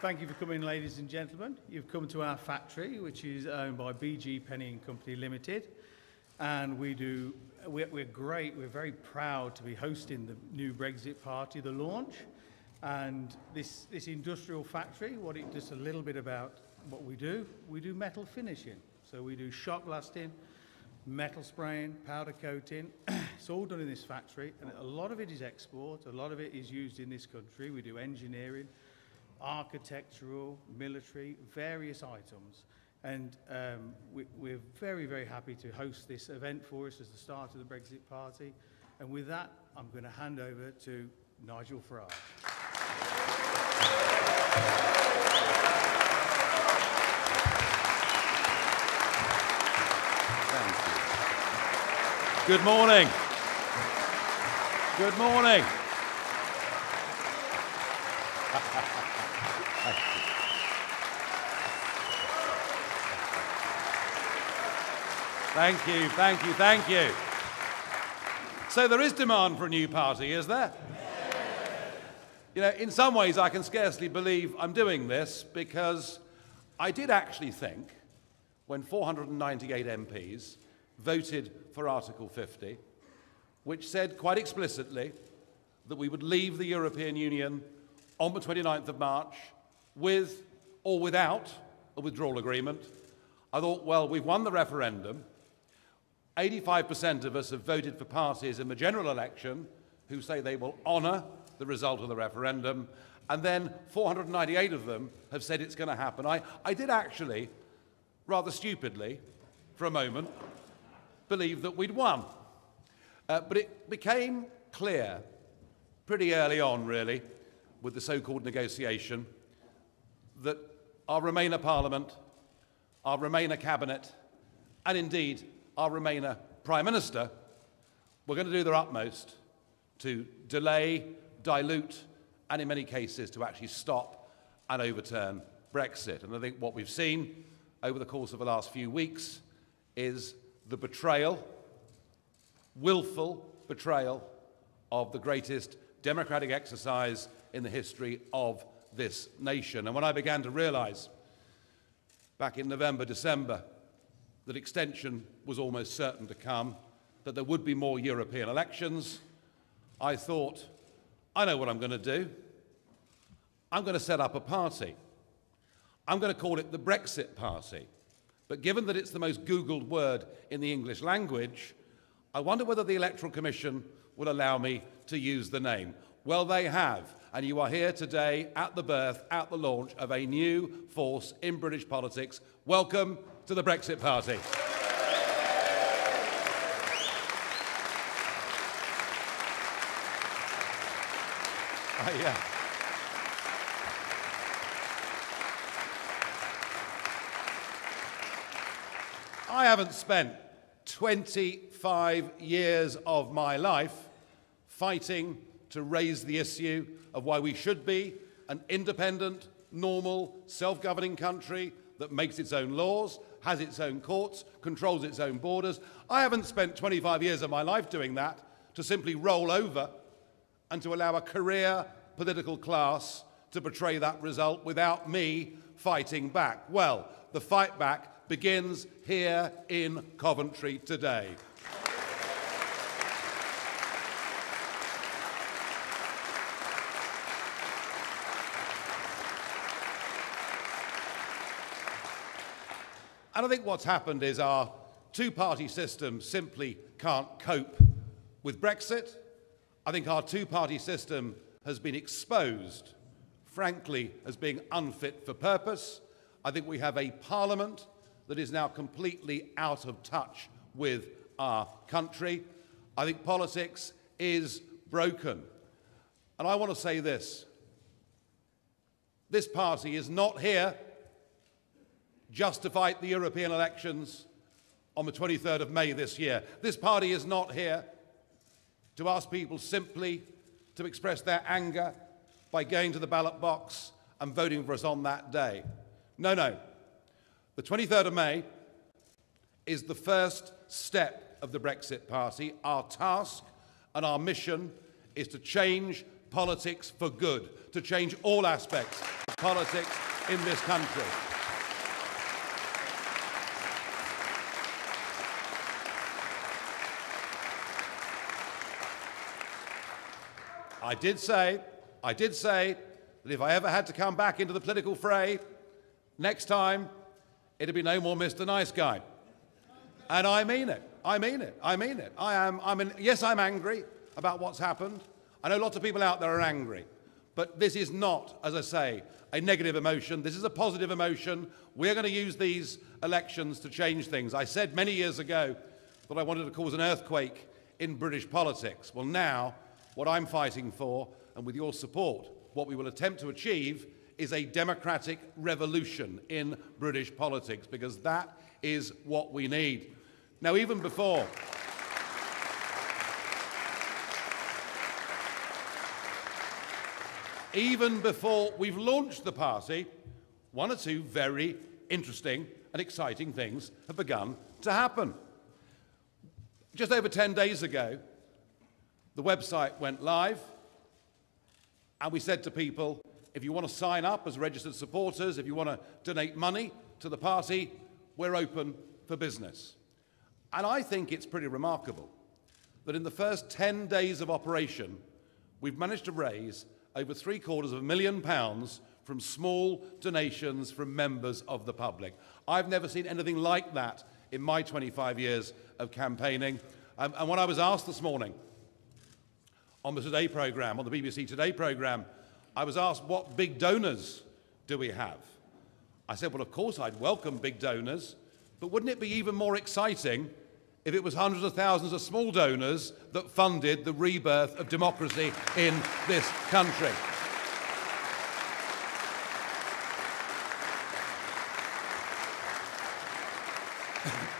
Thank you for coming, ladies and gentlemen. You've come to our factory, which is owned by BG Penny and Company Limited, and we're great. We're very proud to be hosting the new Brexit party, the launch, and this industrial factory. Just a little bit about what we do. We do metal finishing, so we do shot blasting, metal spraying, powder coating. It's all done in this factory, and a lot of it is export. A lot of it is used in this country. We do engineering, architectural, military, various items. And we're very, very happy to host this event for us as the start of the Brexit party. And with that, I'm going to hand over to Nigel Farage. Thank you. Good morning. Good morning. Thank you, thank you, thank you. So there is demand for a new party, is there? You know, in some ways I can scarcely believe I'm doing this, because I did actually think, when 498 MPs voted for Article 50, which said quite explicitly that we would leave the European Union on the 29th of March with or without a withdrawal agreement, I thought, well, we've won the referendum. 85% of us have voted for parties in the general election who say they will honour the result of the referendum, and then 498 of them have said it's going to happen. I did actually, rather stupidly, for a moment, believe that we'd won. But it became clear pretty early on, really, with the so-called negotiation, that our Remainer Parliament, our Remainer Cabinet, and indeed our Remainer Prime Minister were going to do their utmost to delay, dilute, and in many cases to actually stop and overturn Brexit. And I think what we've seen over the course of the last few weeks is the betrayal, willful betrayal, of the greatest democratic exercise in the history of this nation. And when I began to realise back in November, December, that extension was almost certain to come, that there would be more European elections, I thought, I know what I'm going to do. I'm going to set up a party. I'm going to call it the Brexit Party. But given that it's the most Googled word in the English language, I wonder whether the Electoral Commission will allow me to use the name. Well, they have. And you are here today at the birth, at the launch of a new force in British politics. Welcome to the Brexit Party. I haven't spent 25 years of my life fighting to raise the issue of why we should be an independent, normal, self-governing country that makes its own laws, has its own courts, controls its own borders. I haven't spent 25 years of my life doing that to simply roll over and to allow a career political class to betray that result without me fighting back. Well, the fight back begins here in Coventry today. And I think what's happened is our two-party system simply can't cope with Brexit. I think our two-party system has been exposed, frankly, as being unfit for purpose. I think we have a parliament that is now completely out of touch with our country. I think politics is broken. And I want to say this. This party is not here just to fight the European elections on the 23rd of May this year. This party is not here to ask people simply to express their anger by going to the ballot box and voting for us on that day. No, no. The 23rd of May is the first step of the Brexit Party. Our task and our mission is to change politics for good, to change all aspects of politics in this country. I did say that if I ever had to come back into the political fray, next time, it'd be no more Mr. Nice Guy. And I mean it. I mean it. I mean it. Yes, I'm angry about what's happened. I know lots of people out there are angry. But this is not, as I say, a negative emotion. This is a positive emotion. We're going to use these elections to change things. I said many years ago that I wanted to cause an earthquake in British politics. Well, now, what I'm fighting for, and with your support, what we will attempt to achieve is a democratic revolution in British politics, because that is what we need. Now, even before we've launched the party, one or two very interesting and exciting things have begun to happen. Just over 10 days ago, the website went live, and we said to people, if you want to sign up as registered supporters, if you want to donate money to the party, we're open for business. And I think it's pretty remarkable that in the first 10 days of operation, we've managed to raise over £750,000 from small donations from members of the public. I've never seen anything like that in my 25 years of campaigning. And when I was asked this morning on the Today programme, on the BBC Today programme, I was asked, what big donors do we have? I said, well, of course I'd welcome big donors, but wouldn't it be even more exciting if it was hundreds of thousands of small donors that funded the rebirth of democracy in this country?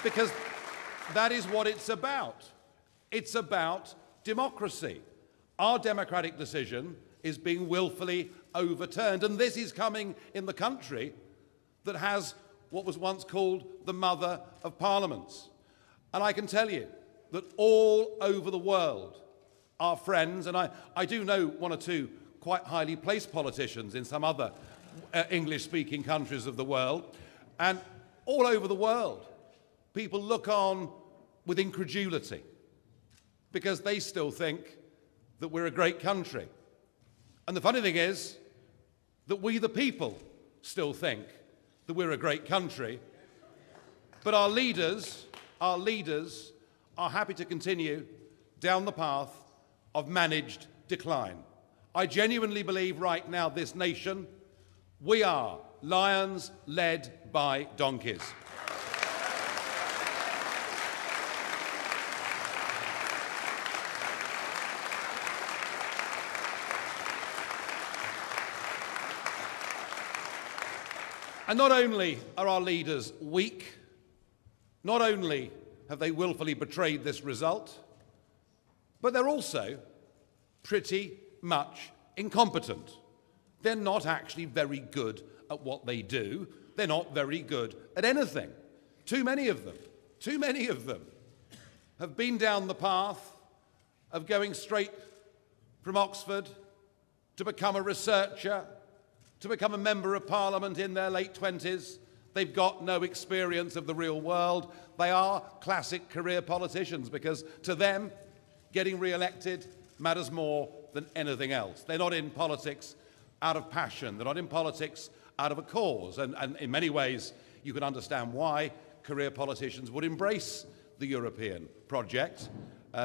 Because that is what it's about. It's about democracy. Our democratic decision is being willfully overturned, and this is coming in the country that has what was once called the mother of parliaments. And I can tell you that all over the world, our friends, and I do know one or two quite highly placed politicians in some other English-speaking countries of the world, and all over the world, people look on with incredulity because they still think that we're a great country. And the funny thing is that we, the people, still think that we're a great country, but our leaders are happy to continue down the path of managed decline. I genuinely believe right now, this nation, we are lions led by donkeys. And not only are our leaders weak, not only have they willfully betrayed this result, but they're also pretty much incompetent. They're not actually very good at what they do. They're not very good at anything. Too many of them have been down the path of going straight from Oxford to become a researcher, to become a member of Parliament in their late 20s. They've got no experience of the real world. They are classic career politicians because to them, getting re-elected matters more than anything else. They're not in politics out of passion. They're not in politics out of a cause. And in many ways, you can understand why career politicians would embrace the European project.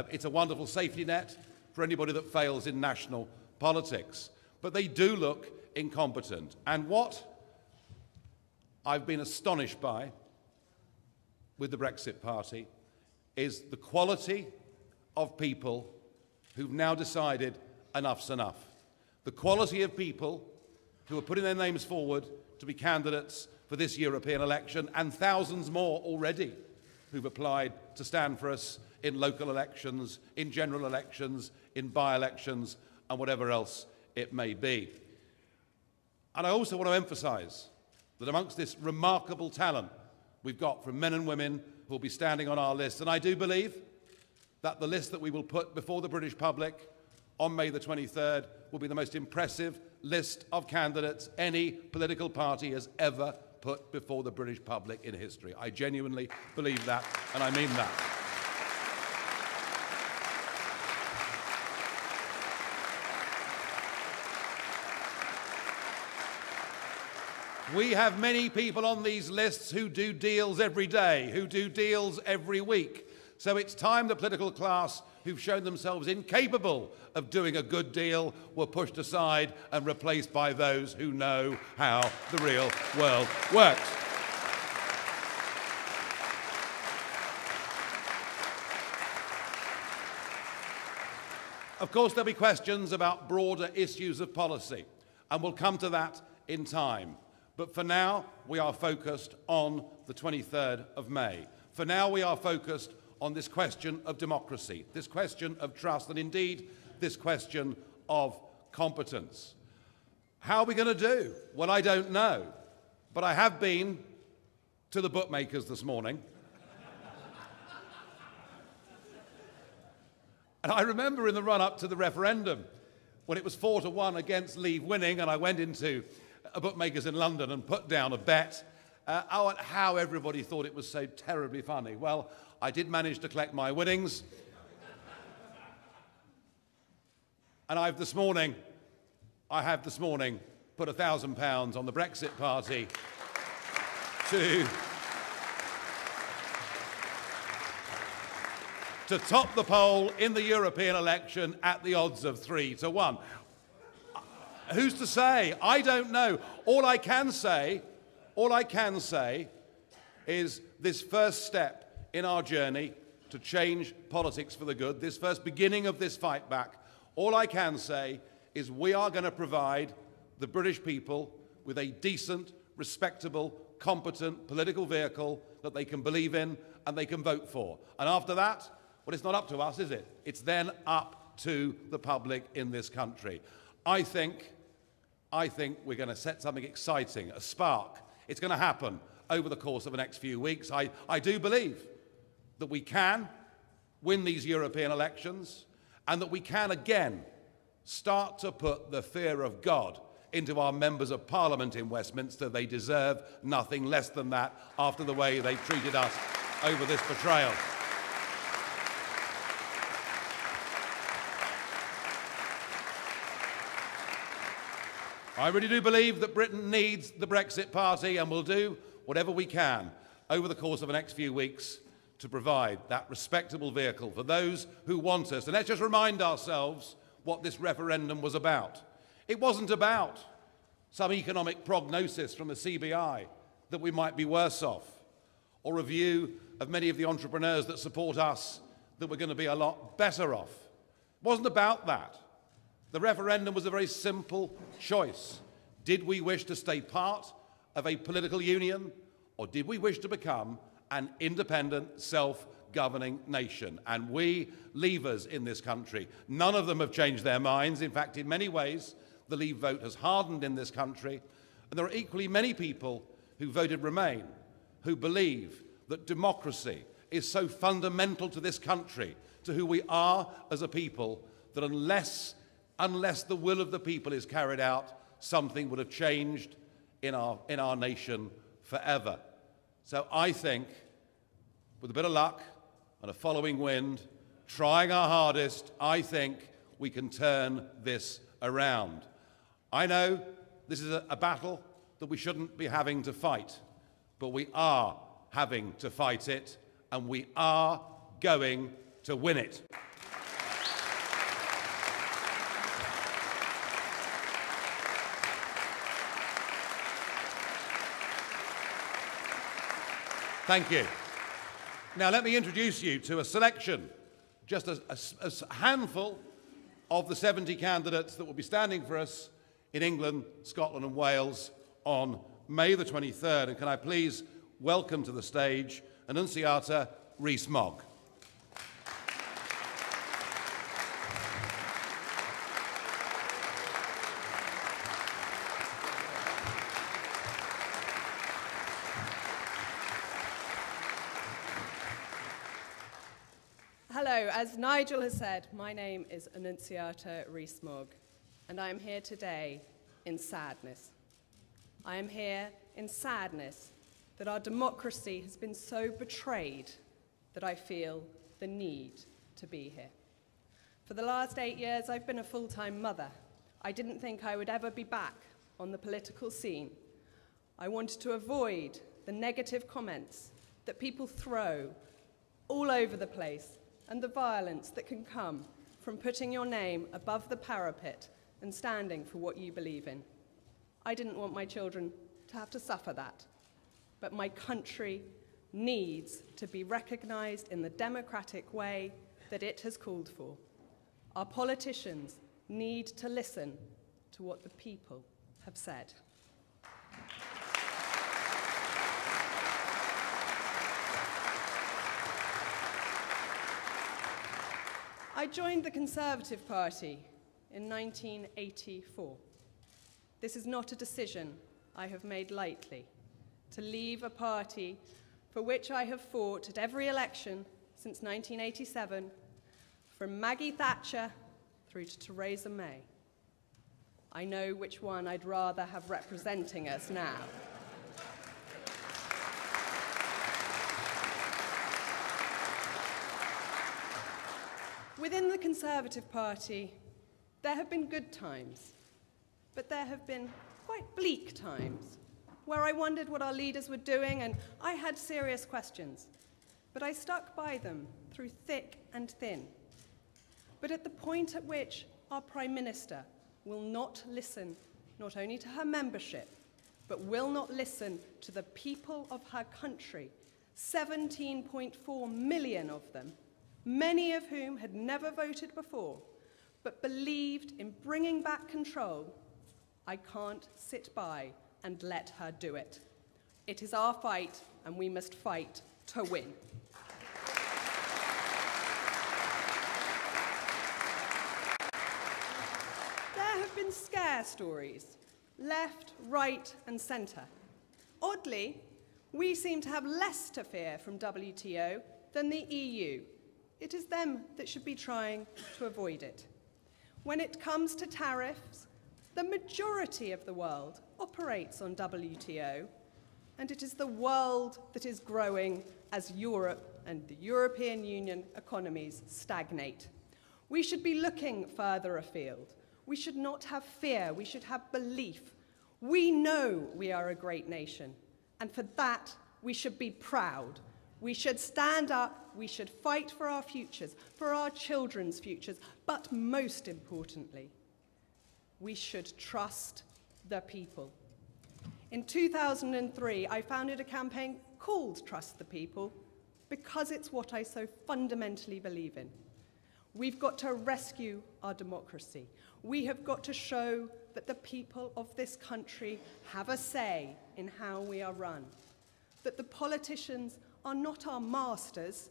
It's a wonderful safety net for anybody that fails in national politics. But they do look incompetent. And what I've been astonished by with the Brexit Party is the quality of people who've now decided enough's enough. The quality of people who are putting their names forward to be candidates for this European election, and thousands more already who've applied to stand for us in local elections, in general elections, in by-elections, and whatever else it may be. And I also want to emphasise that amongst this remarkable talent we've got from men and women who will be standing on our list, and I do believe that the list that we will put before the British public on May the 23rd will be the most impressive list of candidates any political party has ever put before the British public in history. I genuinely believe that, and I mean that. We have many people on these lists who do deals every day, who do deals every week. So it's time the political class who've shown themselves incapable of doing a good deal were pushed aside and replaced by those who know how the real world works. Of course, there'll be questions about broader issues of policy, and we'll come to that in time. But for now, we are focused on the 23rd of May. For now, we are focused on this question of democracy, this question of trust, and indeed, this question of competence. How are we going to do? Well, I don't know. But I have been to the bookmakers this morning. And I remember in the run-up to the referendum, when it was 4-1 against Leave winning, and I went into a bookmakers in London and put down a bet, how everybody thought it was so terribly funny. Well, I did manage to collect my winnings. And I have this morning put £1,000 on the Brexit party to top the poll in the European election at the odds of 3-1. Who's to say? I don't know. All I can say is this first step in our journey to change politics for the good, this first beginning of this fight back, all I can say is we are going to provide the British people with a decent, respectable, competent political vehicle that they can believe in and they can vote for. And after that, well, it's not up to us, is it? It's then up to the public in this country. I think we're going to set something exciting, a spark. It's going to happen over the course of the next few weeks. I do believe that we can win these European elections and that we can again start to put the fear of God into our members of Parliament in Westminster. They deserve nothing less than that after the way they've treated us over this betrayal. I really do believe that Britain needs the Brexit party, and we'll do whatever we can over the course of the next few weeks to provide that respectable vehicle for those who want us. And let's just remind ourselves what this referendum was about. It wasn't about some economic prognosis from the CBI that we might be worse off, or a view of many of the entrepreneurs that support us that we're going to be a lot better off. It wasn't about that. The referendum was a very simple choice. Did we wish to stay part of a political union, or did we wish to become an independent, self-governing nation? And we, Leavers in this country, none of them have changed their minds. In fact, in many ways, the Leave vote has hardened in this country. And there are equally many people who voted Remain, who believe that democracy is so fundamental to this country, to who we are as a people, that unless the will of the people is carried out, something would have changed in our nation forever. So I think, with a bit of luck and a following wind, trying our hardest, I think we can turn this around. I know this is a battle that we shouldn't be having to fight, but we are having to fight it, and we are going to win it. Thank you. Now let me introduce you to a selection, just a handful of the 70 candidates that will be standing for us in England, Scotland and Wales on May the 23rd. And can I please welcome to the stage Annunciata Rees-Mogg. Hello, as Nigel has said, my name is Annunciata Rees-Mogg, and I am here today in sadness. I am here in sadness that our democracy has been so betrayed that I feel the need to be here. For the last 8 years, I've been a full-time mother. I didn't think I would ever be back on the political scene. I wanted to avoid the negative comments that people throw all over the place and the violence that can come from putting your name above the parapet and standing for what you believe in. I didn't want my children to have to suffer that, but my country needs to be recognized in the democratic way that it has called for. Our politicians need to listen to what the people have said. I joined the Conservative Party in 1984. This is not a decision I have made lightly, to leave a party for which I have fought at every election since 1987, from Maggie Thatcher through to Theresa May. I know which one I'd rather have representing us now. Within the Conservative Party, there have been good times, but there have been quite bleak times where I wondered what our leaders were doing, and I had serious questions, but I stuck by them through thick and thin. But at the point at which our Prime Minister will not listen not only to her membership, but will not listen to the people of her country, 17.4 million of them, many of whom had never voted before, but believed in bringing back control, I can't sit by and let her do it. It is our fight, and we must fight to win. There have been scare stories, left, right, and centre. Oddly, we seem to have less to fear from WTO than the EU. It is them that should be trying to avoid it. When it comes to tariffs, the majority of the world operates on WTO, and it is the world that is growing as Europe and the European Union economies stagnate. We should be looking further afield. We should not have fear, we should have belief. We know we are a great nation, and for that we should be proud. We should stand up, we should fight for our futures, for our children's futures, but most importantly, we should trust the people. In 2003, I founded a campaign called Trust the People because it's what I so fundamentally believe in. We've got to rescue our democracy. We have got to show that the people of this country have a say in how we are run, that the politicians are not our masters,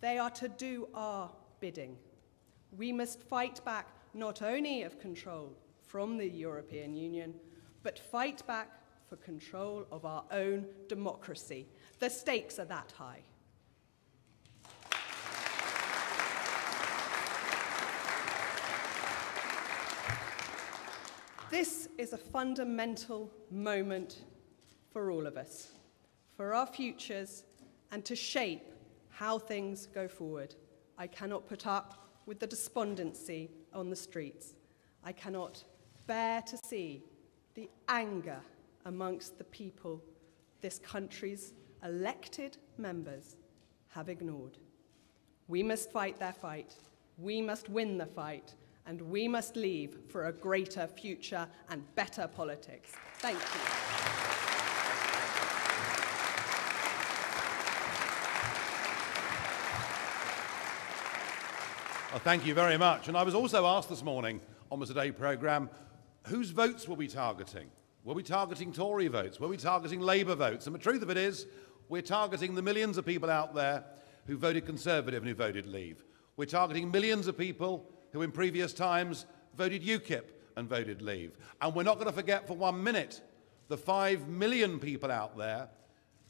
they are to do our bidding. We must fight back not only of control from the European Union, but fight back for control of our own democracy. The stakes are that high. This is a fundamental moment for all of us, for our futures, and to shape how things go forward. I cannot put up with the despondency on the streets. I cannot bear to see the anger amongst the people this country's elected members have ignored. We must fight their fight. We must win the fight. And we must leave for a greater future and better politics. Thank you. Well, thank you very much. And I was also asked this morning on the Today programme, whose votes were we targeting? Were we targeting Tory votes? Were we targeting Labour votes? And the truth of it is, we're targeting the millions of people out there who voted Conservative and who voted Leave. We're targeting millions of people who in previous times voted UKIP and voted Leave. And we're not going to forget for 1 minute the 5 million people out there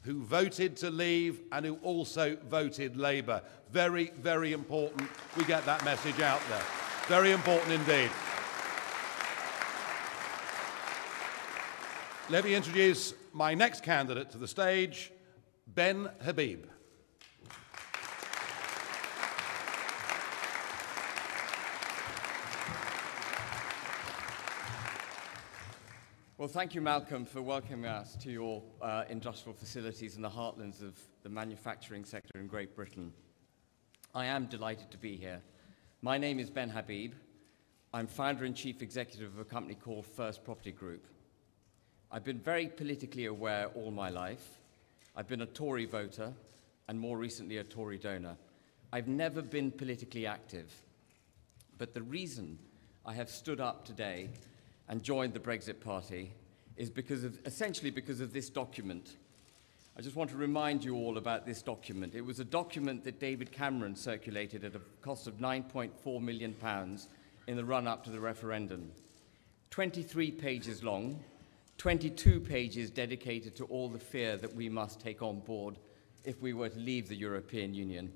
who voted to leave and who also voted Labour. Very, very important we get that message out there. Very important indeed. Let me introduce my next candidate to the stage, Ben Habib. Well, thank you, Malcolm, for welcoming us to your industrial facilities in the heartlands of the manufacturing sector in Great Britain. I am delighted to be here. My name is Ben Habib. I'm founder and chief executive of a company called First Property Group. I've been very politically aware all my life. I've been a Tory voter and more recently a Tory donor. I've never been politically active. But the reason I have stood up today and joined the Brexit Party is essentially because of this document. I just want to remind you all about this document. It was a document that David Cameron circulated at a cost of £9.4 million in the run-up to the referendum. 23 pages long, 22 pages dedicated to all the fear that we must take on board if we were to leave the European Union.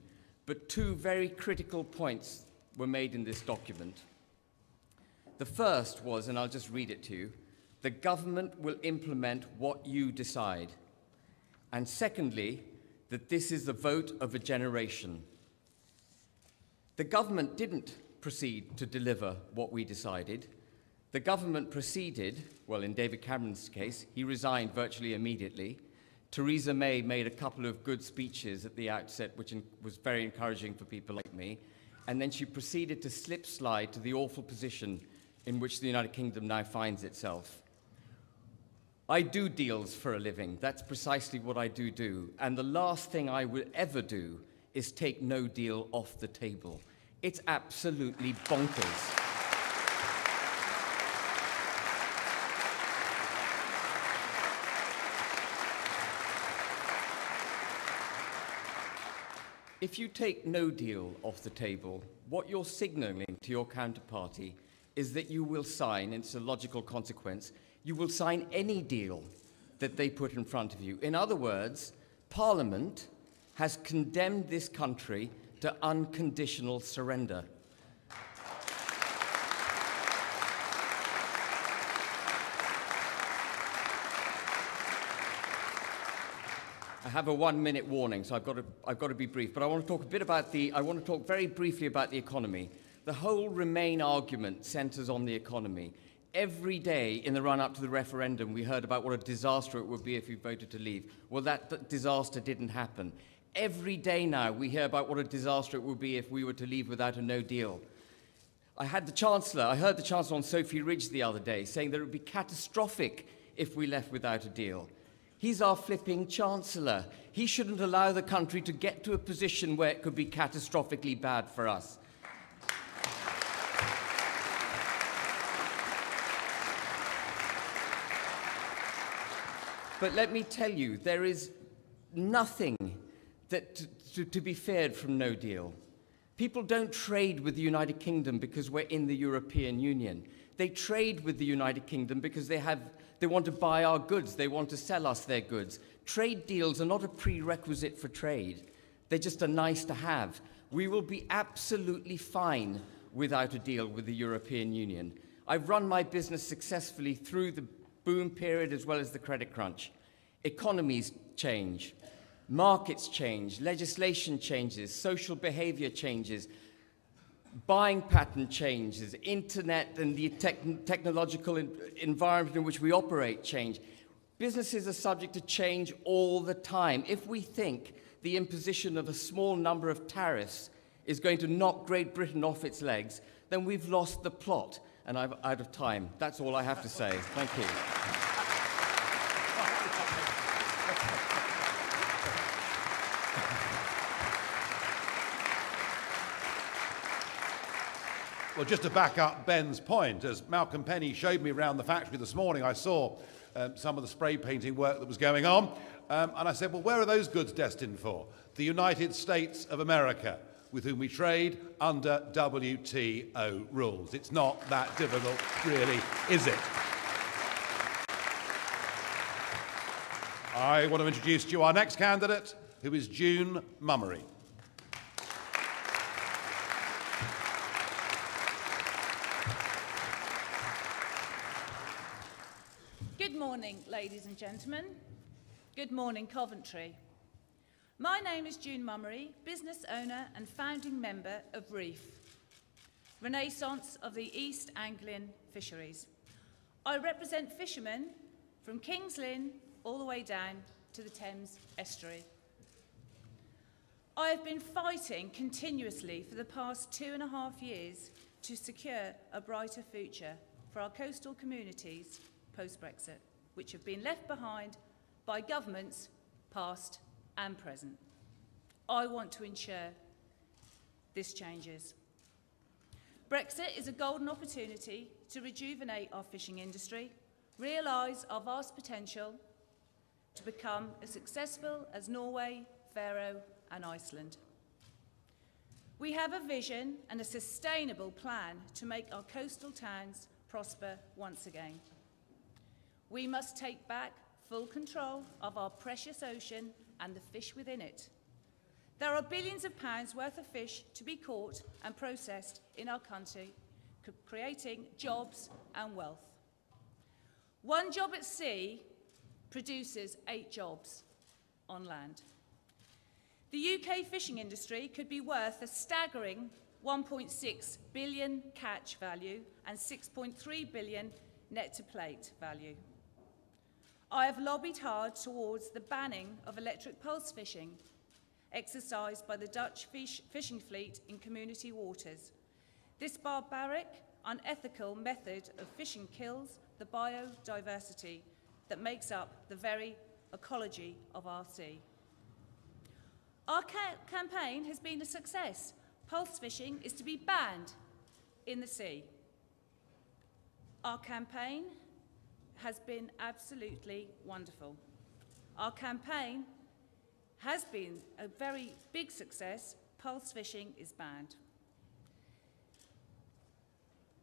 But two very critical points were made in this document. The first was, and I'll just read it to you, the government will implement what you decide. And secondly, that this is the vote of a generation. The government didn't proceed to deliver what we decided. The government proceeded, well, in David Cameron's case, he resigned virtually immediately. Theresa May made a couple of good speeches at the outset, which was very encouraging for people like me. And then she proceeded to slip-slide to the awful position in which the United Kingdom now finds itself. I do deals for a living. That's precisely what I do. And the last thing I will ever do is take no deal off the table. It's absolutely bonkers. If you take no deal off the table, what you're signaling to your counterparty is that you will sign, and it's a logical consequence, you will sign any deal that they put in front of you. In other words, Parliament has condemned this country to unconditional surrender. I have a 1-minute warning, so I've got to be brief. But I want to talk very briefly about the economy. The whole Remain argument centres on the economy. Every day in the run-up to the referendum, we heard about what a disaster it would be if we voted to leave. Well, that disaster didn't happen. Every day now, we hear about what a disaster it would be if we were to leave without a no deal. I heard the Chancellor on Sophie Ridge the other day saying that it would be catastrophic if we left without a deal. He's our flipping Chancellor. He shouldn't allow the country to get to a position where it could be catastrophically bad for us. But let me tell you, there is nothing to be feared from no deal. People don't trade with the United Kingdom because we're in the European Union. They trade with the United Kingdom because they want to buy our goods. They want to sell us their goods. Trade deals are not a prerequisite for trade. They're just a nice to have. We will be absolutely fine without a deal with the European Union. I've run my business successfully through the boom period as well as the credit crunch. Economies change. Markets change, legislation changes, social behavior changes, buying pattern changes, internet and the technological environment in which we operate change. Businesses are subject to change all the time. If we think the imposition of a small number of tariffs is going to knock Great Britain off its legs, then we've lost the plot. And I'm out of time. That's all I have to say. Thank you. Well, just to back up Ben's point, as Malcolm Penny showed me around the factory this morning, I saw some of the spray painting work that was going on, and I said, well, where are those goods destined for? The United States of America, with whom we trade under WTO rules. It's not that difficult, really, is it? I want to introduce to you our next candidate, who is June Mummery. Good morning, ladies ladies and gentlemen. Good morning, Coventry. My name is June Mummery, business owner and founding member of Reef, Renaissance of the East Anglian Fisheries. I represent fishermen from King's Lynn all the way down to the Thames estuary. I have been fighting continuously for the past 2.5 years to secure a brighter future for our coastal communities post-Brexit, which have been left behind by governments past and present. I want to ensure this changes. Brexit is a golden opportunity to rejuvenate our fishing industry, realise our vast potential to become as successful as Norway, Faroe and Iceland. We have a vision and a sustainable plan to make our coastal towns prosper once again. We must take back full control of our precious ocean and the fish within it. There are billions of pounds worth of fish to be caught and processed in our country, creating jobs and wealth. One job at sea produces 8 jobs on land. The UK fishing industry could be worth a staggering 1.6 billion catch value and 6.3 billion net to plate value. I have lobbied hard towards the banning of electric pulse fishing, exercised by the Dutch fishing fleet in community waters. This barbaric, unethical method of fishing kills the biodiversity that makes up the very ecology of our sea. Our campaign has been a success. Pulse fishing is to be banned in the sea. Our campaign has been absolutely wonderful. Our campaign has been a very big success. Pulse fishing is banned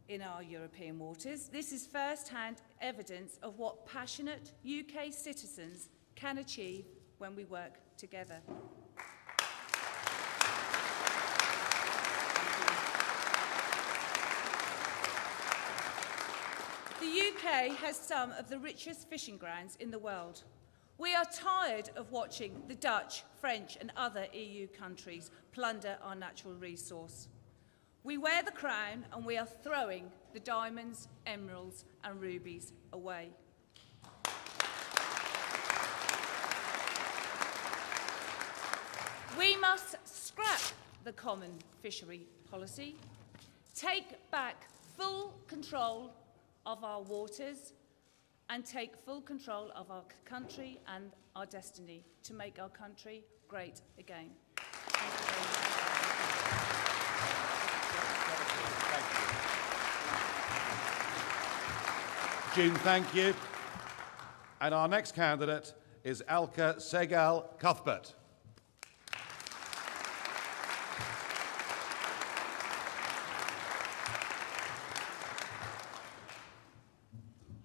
in our European waters. This is first-hand evidence of what passionate UK citizens can achieve when we work together. The UK has some of the richest fishing grounds in the world. We are tired of watching the Dutch, French and other EU countries plunder our natural resource. We wear the crown and we are throwing the diamonds, emeralds and rubies away. We must scrap the common fishery policy, take back full control of our waters and take full control of our country and our destiny to make our country great again. June, thank you. And our next candidate is Elke Segal Cuthbert.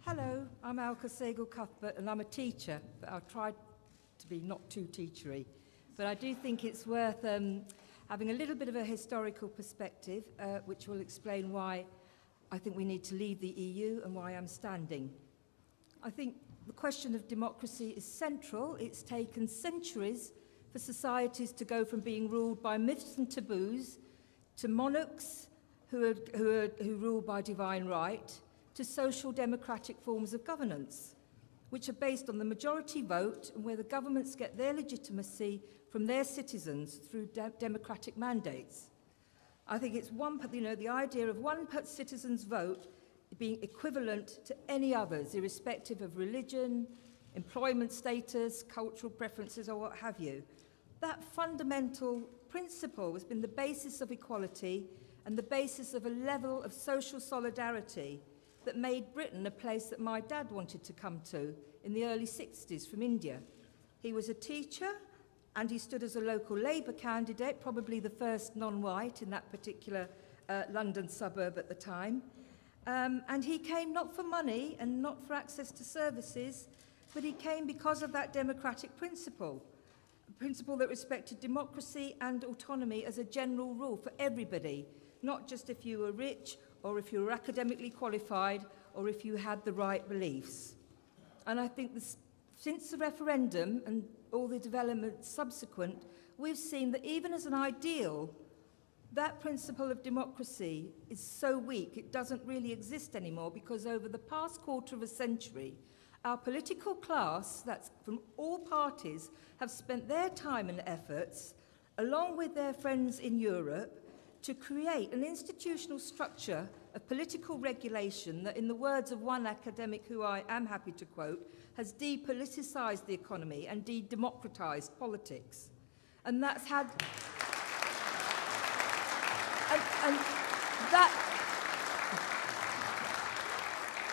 Hello, I'm Elke Segal Cuthbert and I'm a teacher, but I'll try to be not too teachery. But I do think it's worth having a little bit of a historical perspective, which will explain why I think we need to leave the EU and why I'm standing. I think the question of democracy is central. It's taken centuries for societies to go from being ruled by myths and taboos to monarchs who rule by divine right, to social democratic forms of governance, which are based on the majority vote and where the governments get their legitimacy from their citizens through democratic mandates. I think it's the idea of one citizen's vote being equivalent to any others, irrespective of religion, employment status, cultural preferences, or what have you. That fundamental principle has been the basis of equality and the basis of a level of social solidarity that made Britain a place that my dad wanted to come to in the early 60s from India. He was a teacher and he stood as a local Labour candidate, probably the first non-white in that particular London suburb at the time. And he came not for money and not for access to services, but he came because of that democratic principle, a principle that respected democracy and autonomy as a general rule for everybody, not just if you were rich or if you were academically qualified or if you had the right beliefs. And I think since the referendum and all the developments subsequent, we've seen that even as an ideal, that principle of democracy is so weak, it doesn't really exist anymore, because over the past quarter of a century, our political class, that's from all parties, have spent their time and efforts, along with their friends in Europe, to create an institutional structure of political regulation that, in the words of one academic who I am happy to quote, has depoliticised the economy and de-democratised politics. And that's had... and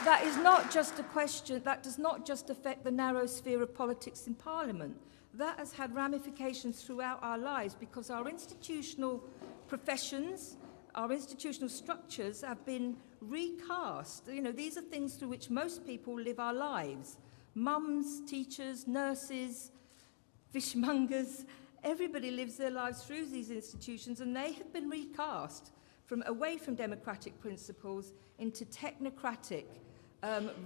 that is not just a question, that does not just affect the narrow sphere of politics in Parliament. That has had ramifications throughout our lives, because our institutional professions, our institutional structures have been recast. You know, these are things through which most people live our lives. Mums, teachers, nurses, fishmongers, everybody lives their lives through these institutions, and they have been recast from away from democratic principles into technocratic,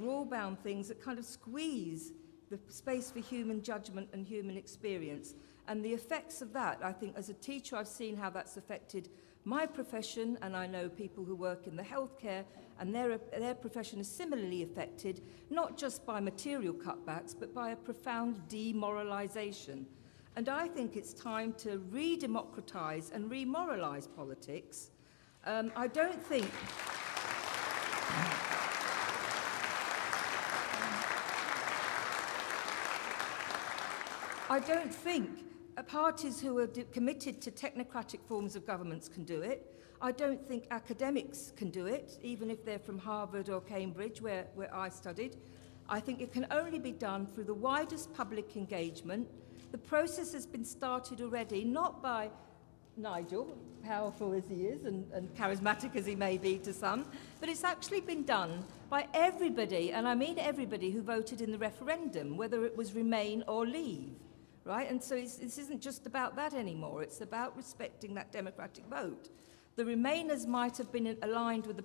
rule-bound things that kind of squeeze the space for human judgment and human experience. And the effects of that, I think, as a teacher, I've seen how that's affected my profession, and I know people who work in the healthcare, and their profession is similarly affected, not just by material cutbacks, but by a profound demoralisation. And I think it's time to re-democratise and re-moralise politics. I don't think parties who are committed to technocratic forms of governments can do it. I don't think academics can do it, even if they're from Harvard or Cambridge, where I studied. I think it can only be done through the widest public engagement. The process has been started already, not by Nigel, powerful as he is and charismatic as he may be to some, but it's actually been done by everybody, and I mean everybody who voted in the referendum, whether it was Remain or Leave, right? And so this isn't just about that anymore. It's about respecting that democratic vote. The Remainers might have been aligned with the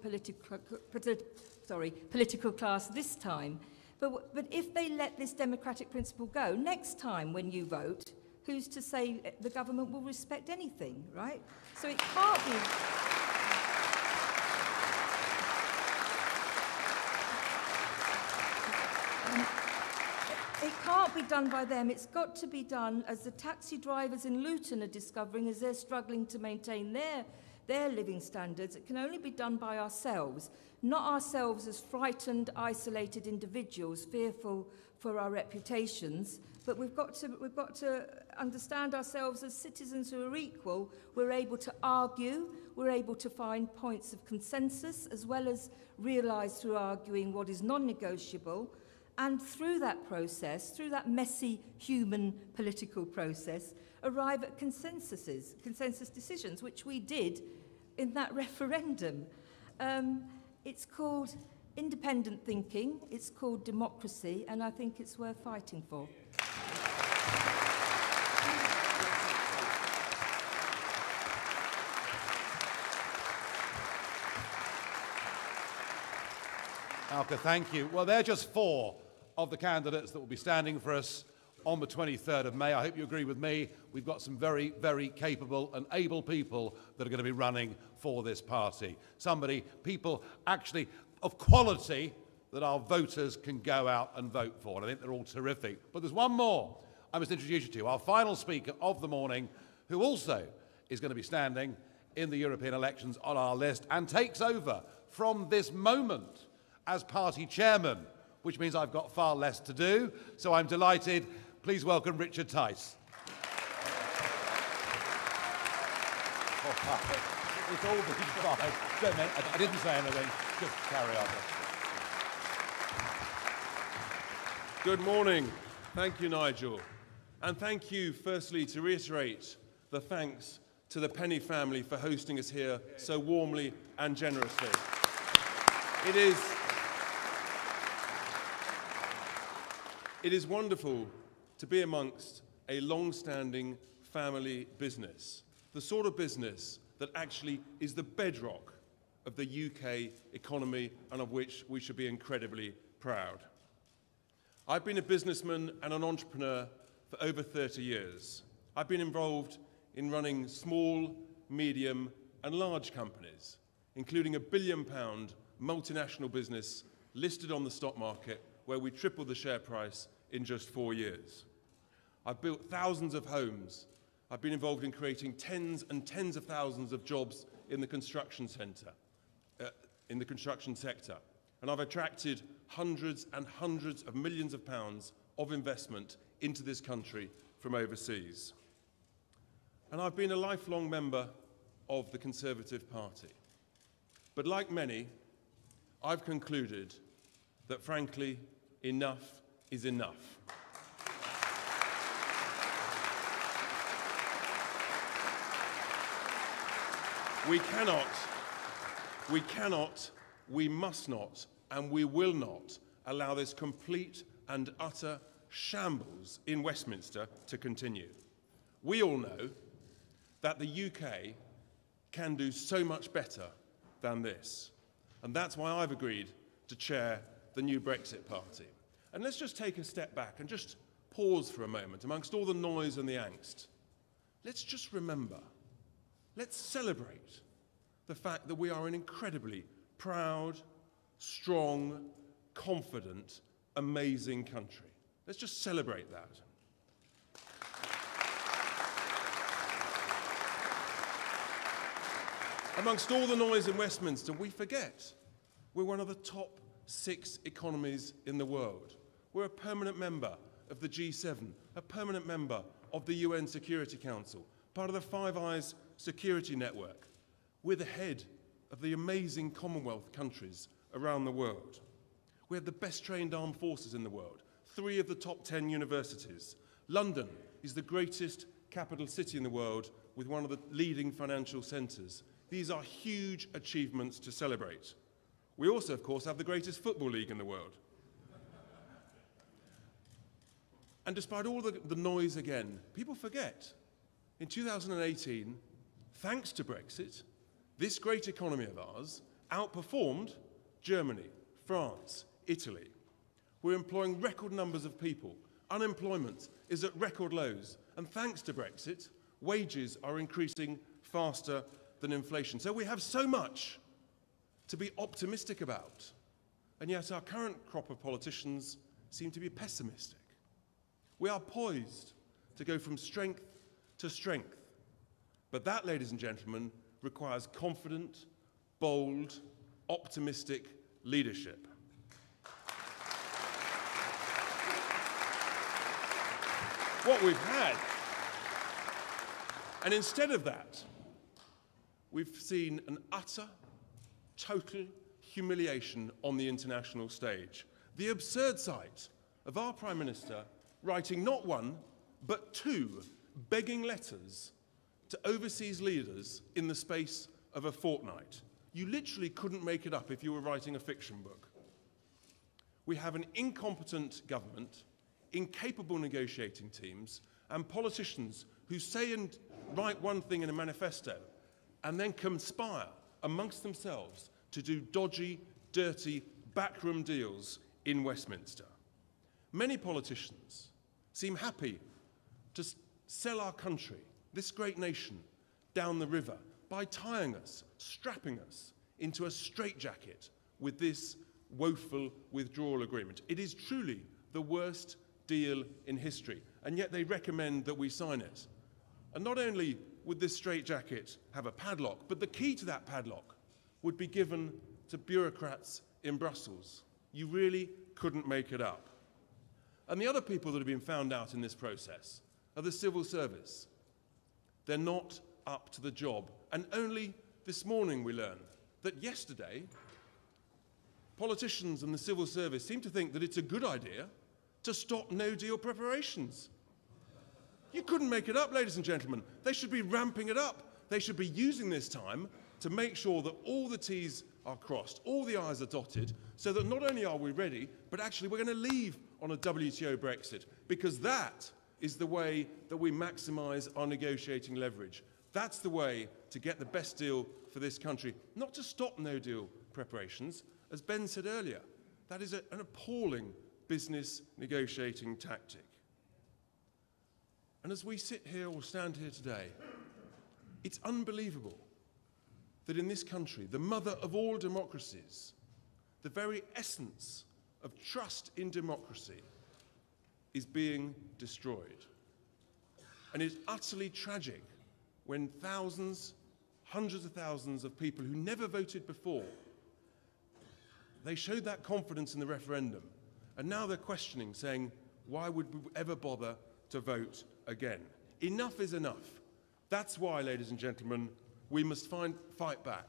political class this time, but if they let this democratic principle go, next time when you vote, who's to say the government will respect anything, right? So it can't be... It can't be done by them. It's got to be done, as the taxi drivers in Luton are discovering, as they're struggling to maintain their living standards. It can only be done by ourselves, not ourselves as frightened, isolated individuals, fearful for our reputations, but we've got to understand ourselves as citizens who are equal. We're able to argue, we're able to find points of consensus, as well as realise through arguing what is non-negotiable, and through that process, through that messy human political process, arrive at consensus decisions, which we did in that referendum. It's called independent thinking, it's called democracy, and I think it's worth fighting for. Alka, thank you. Well, they're just 4 of the candidates that will be standing for us on the 23rd of May. I hope you agree with me. We've got some very, very capable and able people that are going to be running for this party. People actually of quality that our voters can go out and vote for. And I think they're all terrific. But there's one more I must introduce you to, our final speaker of the morning, who also is going to be standing in the European elections on our list and takes over from this moment as party chairman, which means I've got far less to do. So I'm delighted. Please welcome Richard Tice. It's all been fine. I didn't say anything. Just carry on. Good morning. Thank you, Nigel. And thank you, firstly, to reiterate the thanks to the Penny family for hosting us here so warmly and generously. It is wonderful to be amongst a long-standing family business, the sort of business that actually is the bedrock of the UK economy and of which we should be incredibly proud. I've been a businessman and an entrepreneur for over 30 years. I've been involved in running small, medium and large companies, including a £1 billion multinational business listed on the stock market where we tripled the share price in just 4 years. I've built thousands of homes. I've been involved in creating tens and tens of thousands of jobs in the construction sector. And I've attracted hundreds and hundreds of millions of pounds of investment into this country from overseas. And I've been a lifelong member of the Conservative Party. But like many, I've concluded that, frankly, enough is enough. We cannot, we must not, and we will not allow this complete and utter shambles in Westminster to continue. We all know that the UK can do so much better than this. And that's why I've agreed to chair the New Brexit Party. And let's just take a step back and just pause for a moment amongst all the noise and the angst. Let's just remember, let's celebrate the fact that we are an incredibly proud, strong, confident, amazing country. Let's just celebrate that. Amongst all the noise in Westminster, we forget we're one of the top 6 economies in the world. We're a permanent member of the G7, a permanent member of the UN Security Council, part of the Five Eyes security network. We're the head of the amazing Commonwealth countries around the world. We have the best trained armed forces in the world, 3 of the top 10 universities. London is the greatest capital city in the world with one of the leading financial centres. These are huge achievements to celebrate. We also, of course, have the greatest football league in the world. And despite all the noise again, people forget, in 2018, thanks to Brexit, this great economy of ours outperformed Germany, France, Italy. We're employing record numbers of people. Unemployment is at record lows. And thanks to Brexit, wages are increasing faster than inflation. So we have so much to be optimistic about. And yet our current crop of politicians seem to be pessimistic. We are poised to go from strength to strength. But that, ladies and gentlemen, requires confident, bold, optimistic leadership. What we've had, and instead of that, we've seen an utter, total humiliation on the international stage. The absurd sight of our Prime Minister writing not 1, but 2 begging letters to overseas leaders in the space of a fortnight. You literally couldn't make it up if you were writing a fiction book. We have an incompetent government, incapable negotiating teams, and politicians who say and write one thing in a manifesto and then conspire amongst themselves to do dodgy, dirty, backroom deals in Westminster. Many politicians seem happy to sell our country, this great nation, down the river by tying us, strapping us into a straitjacket with this woeful withdrawal agreement. It is truly the worst deal in history, and yet they recommend that we sign it. And not only would this straitjacket have a padlock, but the key to that padlock would be given to bureaucrats in Brussels. You really couldn't make it up. And the other people that have been found out in this process are the civil service. They're not up to the job. And only this morning we learn that yesterday, politicians and the civil service seem to think that it's a good idea to stop no-deal preparations. You couldn't make it up, ladies and gentlemen. They should be ramping it up. They should be using this time to make sure that all the T's are crossed, all the I's are dotted, so that not only are we ready, but actually we're going to leave on a WTO Brexit, because that is the way that we maximise our negotiating leverage. That's the way to get the best deal for this country, not to stop no-deal preparations. As Ben said earlier, that is an appalling business negotiating tactic. And as we sit here or stand here today, it's unbelievable that in this country, the mother of all democracies, the very essence of trust in democracy, is being destroyed. And it's utterly tragic when thousands, hundreds of thousands of people who never voted before, they showed that confidence in the referendum, and now they're questioning, saying, why would we ever bother to vote again? Enough is enough. That's why, ladies and gentlemen, we must fight back.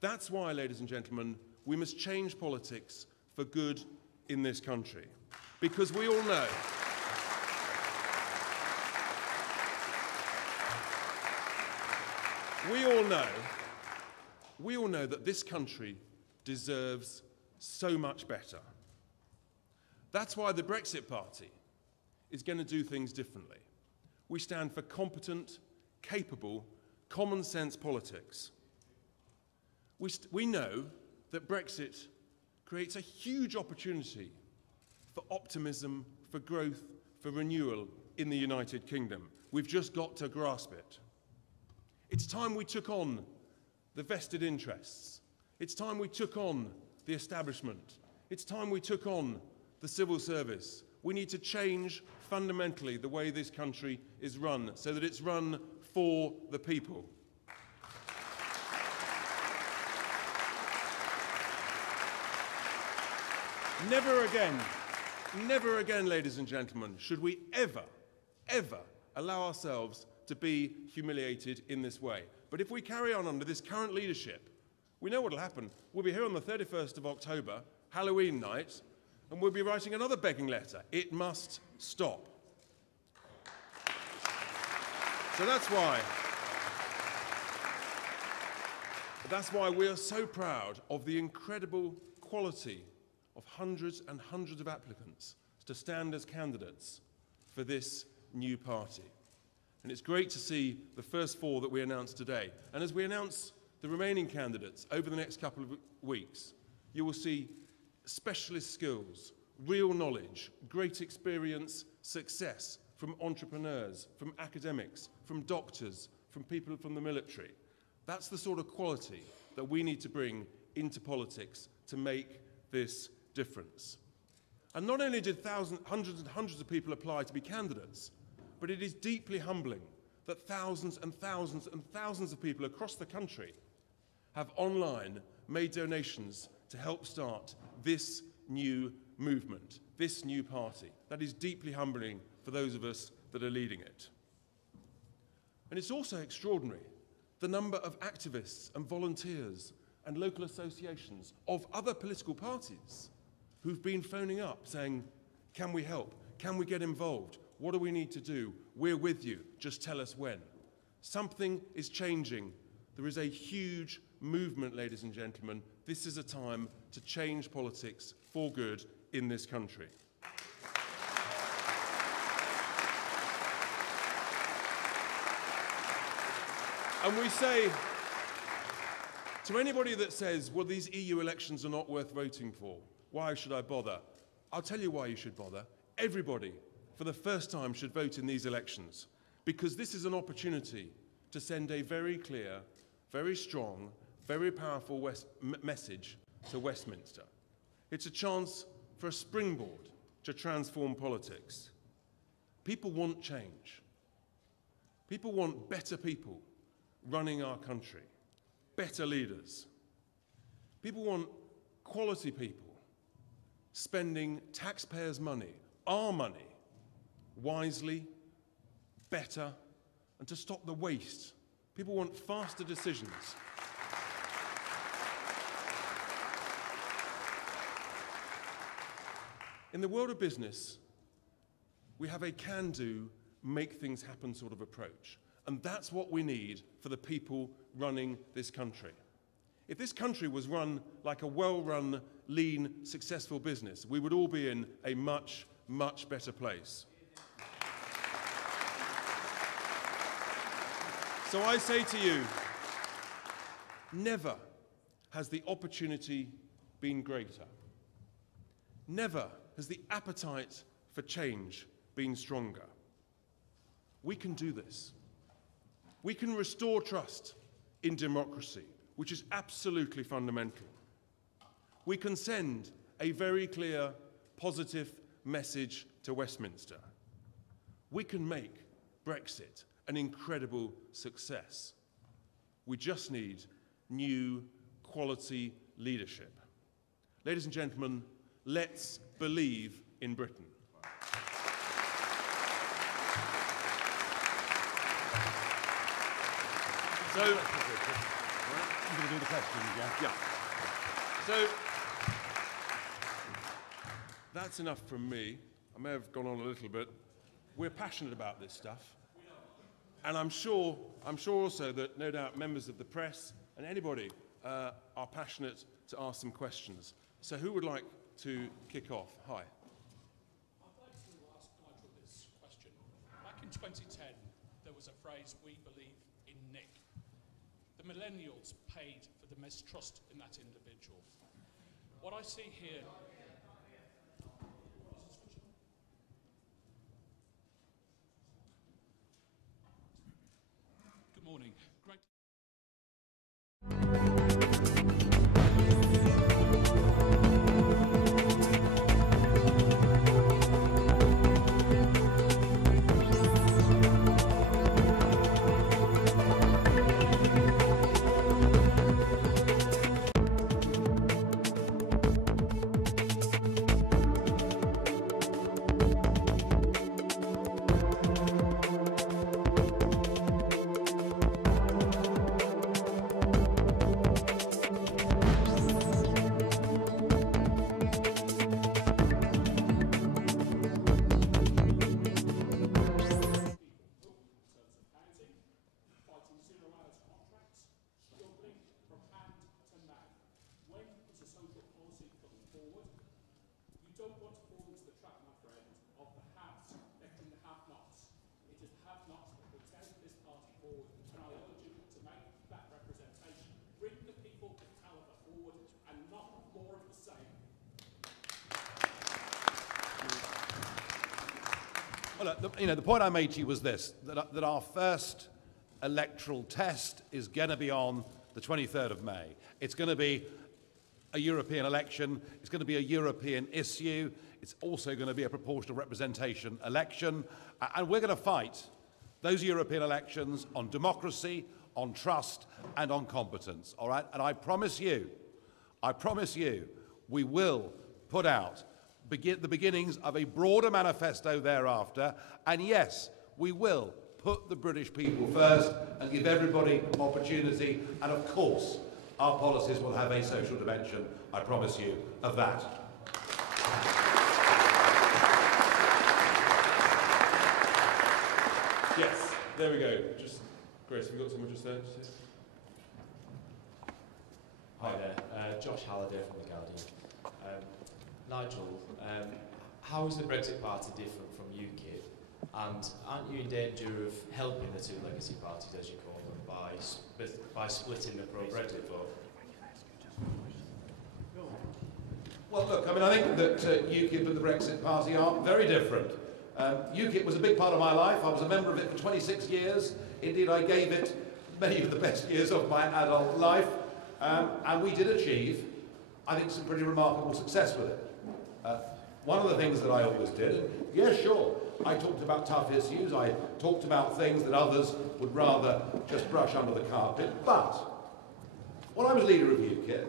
That's why, ladies and gentlemen, we must change politics for good in this country. Because we all know we all know that this country deserves so much better. That's why the Brexit Party is going to do things differently. We stand for competent, capable, common sense politics. We know that Brexit creates a huge opportunity for optimism, for growth, for renewal in the United Kingdom. We've just got to grasp it. It's time we took on the vested interests. It's time we took on the establishment. It's time we took on the civil service. We need to change fundamentally the way this country is run so that it's run for the people. Never again, ladies and gentlemen, should we ever allow ourselves to be humiliated in this way. But if we carry on under this current leadership, we know what will happen. We'll be here on the 31st of October, Halloween night, and we'll be writing another begging letter. It must stop. So that's why we are so proud of the incredible quality of hundreds and hundreds of applicants to stand as candidates for this new party. And it's great to see the first 4 that we announced today. And as we announce the remaining candidates over the next couple of weeks, you will see specialist skills, real knowledge, great experience, success from entrepreneurs, from academics, from doctors, from people from the military. That's the sort of quality that we need to bring into politics to make this difference. And not only did hundreds and hundreds of people apply to be candidates, but it is deeply humbling that thousands and thousands and thousands of people across the country have online made donations to help start this new movement, this new party. That is deeply humbling for those of us that are leading it. And it's also extraordinary, the number of activists and volunteers and local associations of other political parties who've been phoning up saying, can we help? Can we get involved? What do we need to do? We're with you. Just tell us when. Something is changing. There is a huge movement, ladies and gentlemen. This is a time to change politics for good in this country. And we say to anybody that says, well, these EU elections are not worth voting for, why should I bother? I'll tell you why you should bother. Everybody, for the first time, should vote in these elections, because this is an opportunity to send a very clear, very strong, very powerful message to Westminster. It's a chance for a springboard to transform politics. People want change. People want better people running our country, better leaders. People want quality people spending taxpayers' money, our money, wisely, better, and to stop the waste. People want faster decisions. In the world of business, we have a can-do, make things happen sort of approach. And that's what we need for the people running this country. If this country was run like a well-run, lean, successful business, we would all be in a much, much better place. So I say to you, never has the opportunity been greater. Never has the appetite for change been stronger? We can do this. We can restore trust in democracy, which is absolutely fundamental. We can send a very clear, positive message to Westminster. We can make Brexit an incredible success. We just need new, quality leadership. Ladies and gentlemen, let's believe in Britain. So, you're going to do the questions, yeah? yeah. So, that's enough from me. I may have gone on a little bit. We're passionate about this stuff. And I'm sure also that no doubt members of the press and anybody are passionate to ask some questions. So who would like to kick off? Hi. I'd like to ask Nigel this question. Back in 2010, there was a phrase, "We believe in Nick." The millennials paid for the mistrust in that individual. What I see here... Good morning. Great. Well, the point I made to you was this, that our first electoral test is going to be on the 23rd of May. It's going to be a European election. It's going to be a European issue. It's also going to be a proportional representation election. And we're going to fight those European elections on democracy, on trust, and on competence, all right? And I promise you, we will put out the beginnings of a broader manifesto thereafter, and yes, we will put the British people first and give everybody opportunity, and of course, our policies will have a social dimension, I promise you, of that. Yes, there we go. Just, Grace, have you got someone just there? Hi there, Josh Halliday from The Guardian. Nigel, how is the Brexit Party different from UKIP? And aren't you in danger of helping the two legacy parties, as you call them, by splitting the pro-Brexit vote? Well, look, I mean, I think that UKIP and the Brexit Party are very different. UKIP was a big part of my life. I was a member of it for 26 years. Indeed, I gave it many of the best years of my adult life. And we did achieve, I think, some pretty remarkable success with it. One of the things that I always did, yeah, sure, I talked about tough issues. I talked about things that others would rather just brush under the carpet. But when I was leader of UKIP,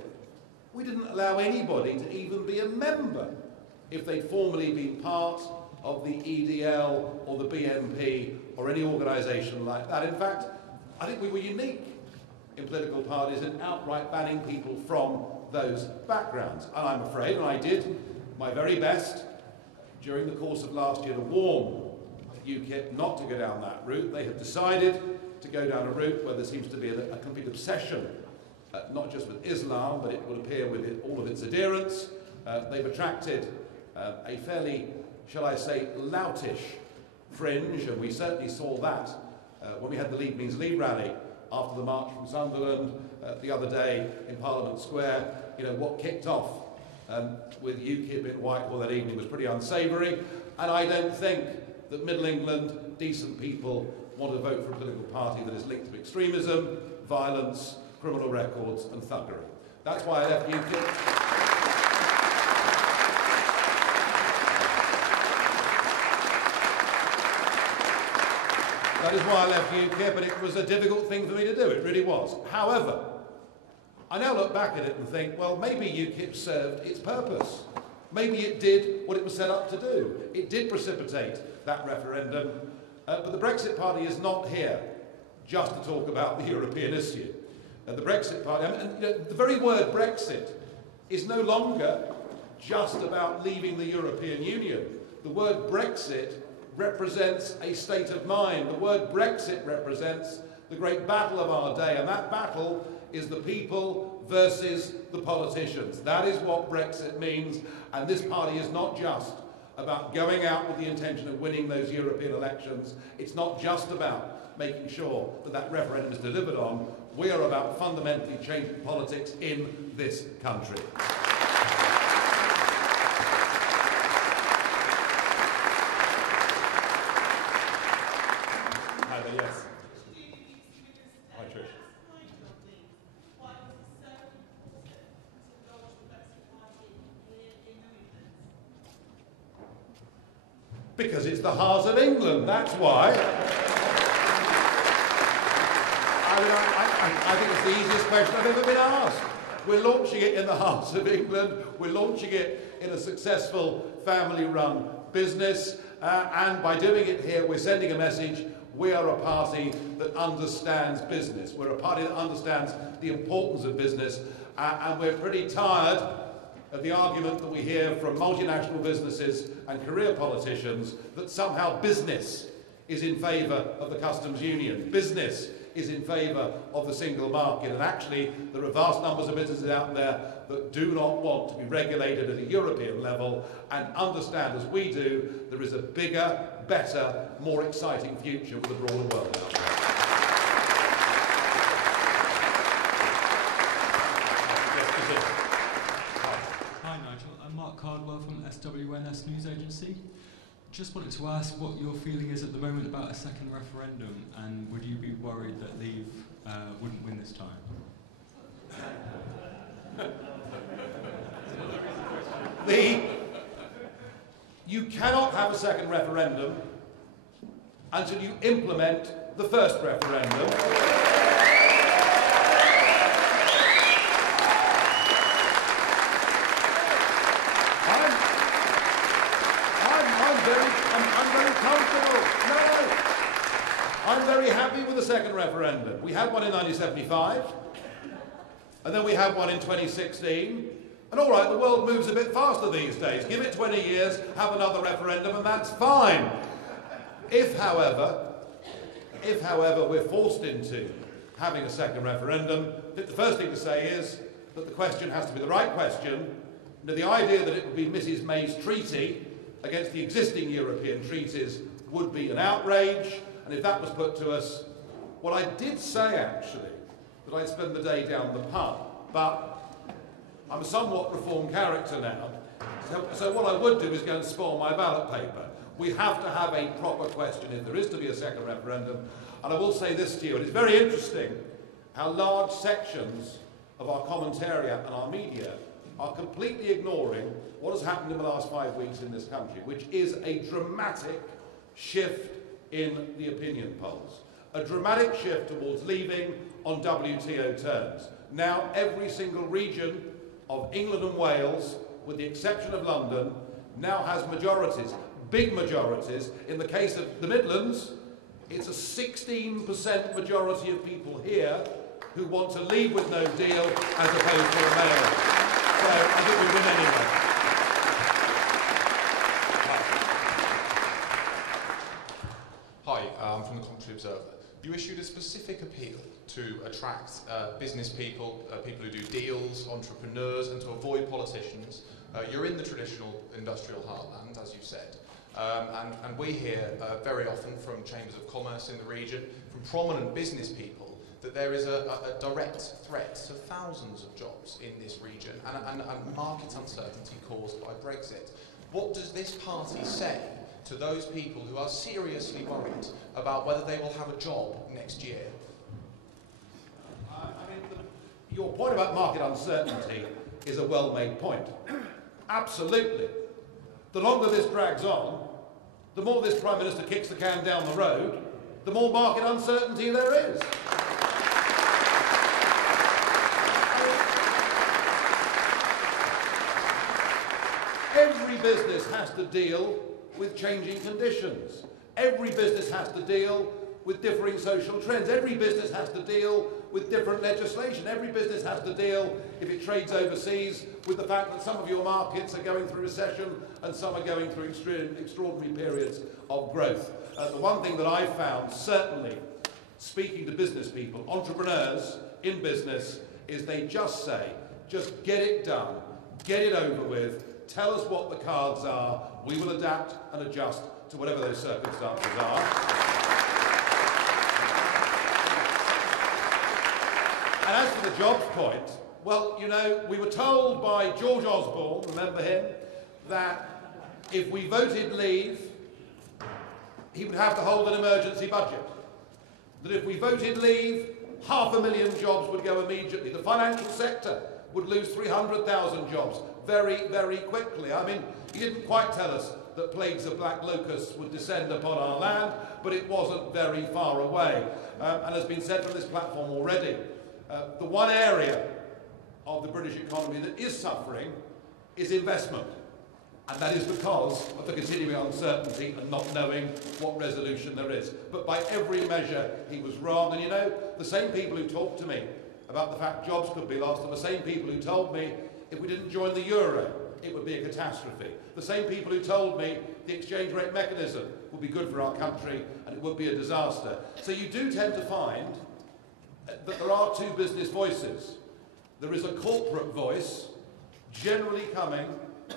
we didn't allow anybody to even be a member if they'd formerly been part of the EDL or the BNP or any organisation like that. In fact, I think we were unique in political parties in outright banning people from those backgrounds. And I'm afraid, and I did my very best during the course of last year to warn UKIP not to go down that route. They have decided to go down a route where there seems to be a complete obsession, not just with Islam, but it would appear with all of its adherents. They've attracted a fairly, shall I say, loutish fringe, and we certainly saw that when we had the Leave Means Leave rally after the march from Sunderland the other day in Parliament Square. You know, what kicked off with UKIP in Whitehall that evening was pretty unsavoury, and I don't think that Middle England, decent people, want to vote for a political party that is linked to extremism, violence, criminal records and thuggery. That's why I left UKIP. That is why I left UKIP, and it was a difficult thing for me to do, it really was. However, I now look back at it and think, well, maybe UKIP served its purpose. Maybe it did what it was set up to do. It did precipitate that referendum, but the Brexit Party is not here just to talk about the European issue. The Brexit Party, the very word Brexit is no longer just about leaving the European Union. The word Brexit represents a state of mind. The word Brexit represents the great battle of our day, and that battle is the people versus the politicians. That is what Brexit means, and this party is not just about going out with the intention of winning those European elections. It's not just about making sure that that referendum is delivered on. We are about fundamentally changing politics in this country. Hi there, yes. Hi, Trish. Because it's the heart of England, that's why. I think it's the easiest question I've ever been asked. We're launching it in the heart of England, we're launching it in a successful family-run business, and by doing it here, we're sending a message. We are a party that understands business. We're a party that understands the importance of business, and we're pretty tired of the argument that we hear from multinational businesses and career politicians that somehow business is in favour of the customs union. Business is in favour of the single market, and actually there are vast numbers of businesses out there that do not want to be regulated at a European level and understand, as we do, there is a bigger, better, more exciting future with the broader world out there. Hi Nigel, I'm Mark Cardwell from SWNS News Agency. Just wanted to ask what your feeling is at the moment about a second referendum, and would you be worried that Leave wouldn't win this time? You cannot have a second referendum until you implement the first referendum. I'm very comfortable. No. I'm very happy with the second referendum. We had one in 1975, and then we had one in 2016. And all right, the world moves a bit faster these days. Give it 20 years, have another referendum, and that's fine. If, however, we're forced into having a second referendum, the first thing to say is that the question has to be the right question. Now, the idea that it would be Mrs. May's treaty against the existing European treaties would be an outrage, and if that was put to us, well, I did say, actually, that I'd spend the day down the pub, but I'm a somewhat reformed character now, so what I would do is go and spoil my ballot paper. We have to have a proper question if there is to be a second referendum, and I will say this to you, it is very interesting how large sections of our commentariat and our media are completely ignoring what has happened in the last 5 weeks in this country, which is a dramatic shift in the opinion polls. A dramatic shift towards leaving on WTO terms. Now every single region of England and Wales, with the exception of London, now has majorities, big majorities. In the case of the Midlands, it's a 16% majority of people here who want to leave with no deal as opposed to remain. So I think we win anyway. Hi, I'm from the Country Observer. You issued a specific appeal to attract business people, people who do deals, entrepreneurs, and to avoid politicians. You're in the traditional industrial heartland, as you said, and we hear very often from chambers of commerce in the region, from prominent business people, that there is a direct threat to thousands of jobs in this region and market uncertainty caused by Brexit. What does this party say to those people who are seriously worried about whether they will have a job next year? Your point about market uncertainty is a well-made point. Absolutely. The longer this drags on, the more this Prime Minister kicks the can down the road, the more market uncertainty there is. Every business has to deal with changing conditions. Every business has to deal with differing social trends. Every business has to deal with different legislation. Every business has to deal, if it trades overseas, with the fact that some of your markets are going through recession and some are going through extraordinary periods of growth. The one thing that I've found, certainly speaking to business people, entrepreneurs in business, is they just say, just get it done, get it over with, tell us what the cards are, we will adapt and adjust to whatever those circumstances are. And as for the jobs point, well, you know, we were told by George Osborne, remember him, that if we voted leave, he would have to hold an emergency budget. That if we voted leave, 500,000 jobs would go immediately. The financial sector would lose 300,000 jobs very, very quickly. I mean, he didn't quite tell us that plagues of black locusts would descend upon our land, but it wasn't very far away. And has been said from this platform already, the one area of the British economy that is suffering is investment. And that is because of the continuing uncertainty and not knowing what resolution there is. But by every measure, he was wrong. And you know, the same people who talked to me about the fact jobs could be lost are the same people who told me if we didn't join the euro, it would be a catastrophe. The same people who told me the exchange rate mechanism would be good for our country and it would be a disaster. So you do tend to find that there are two business voices. There is a corporate voice, generally coming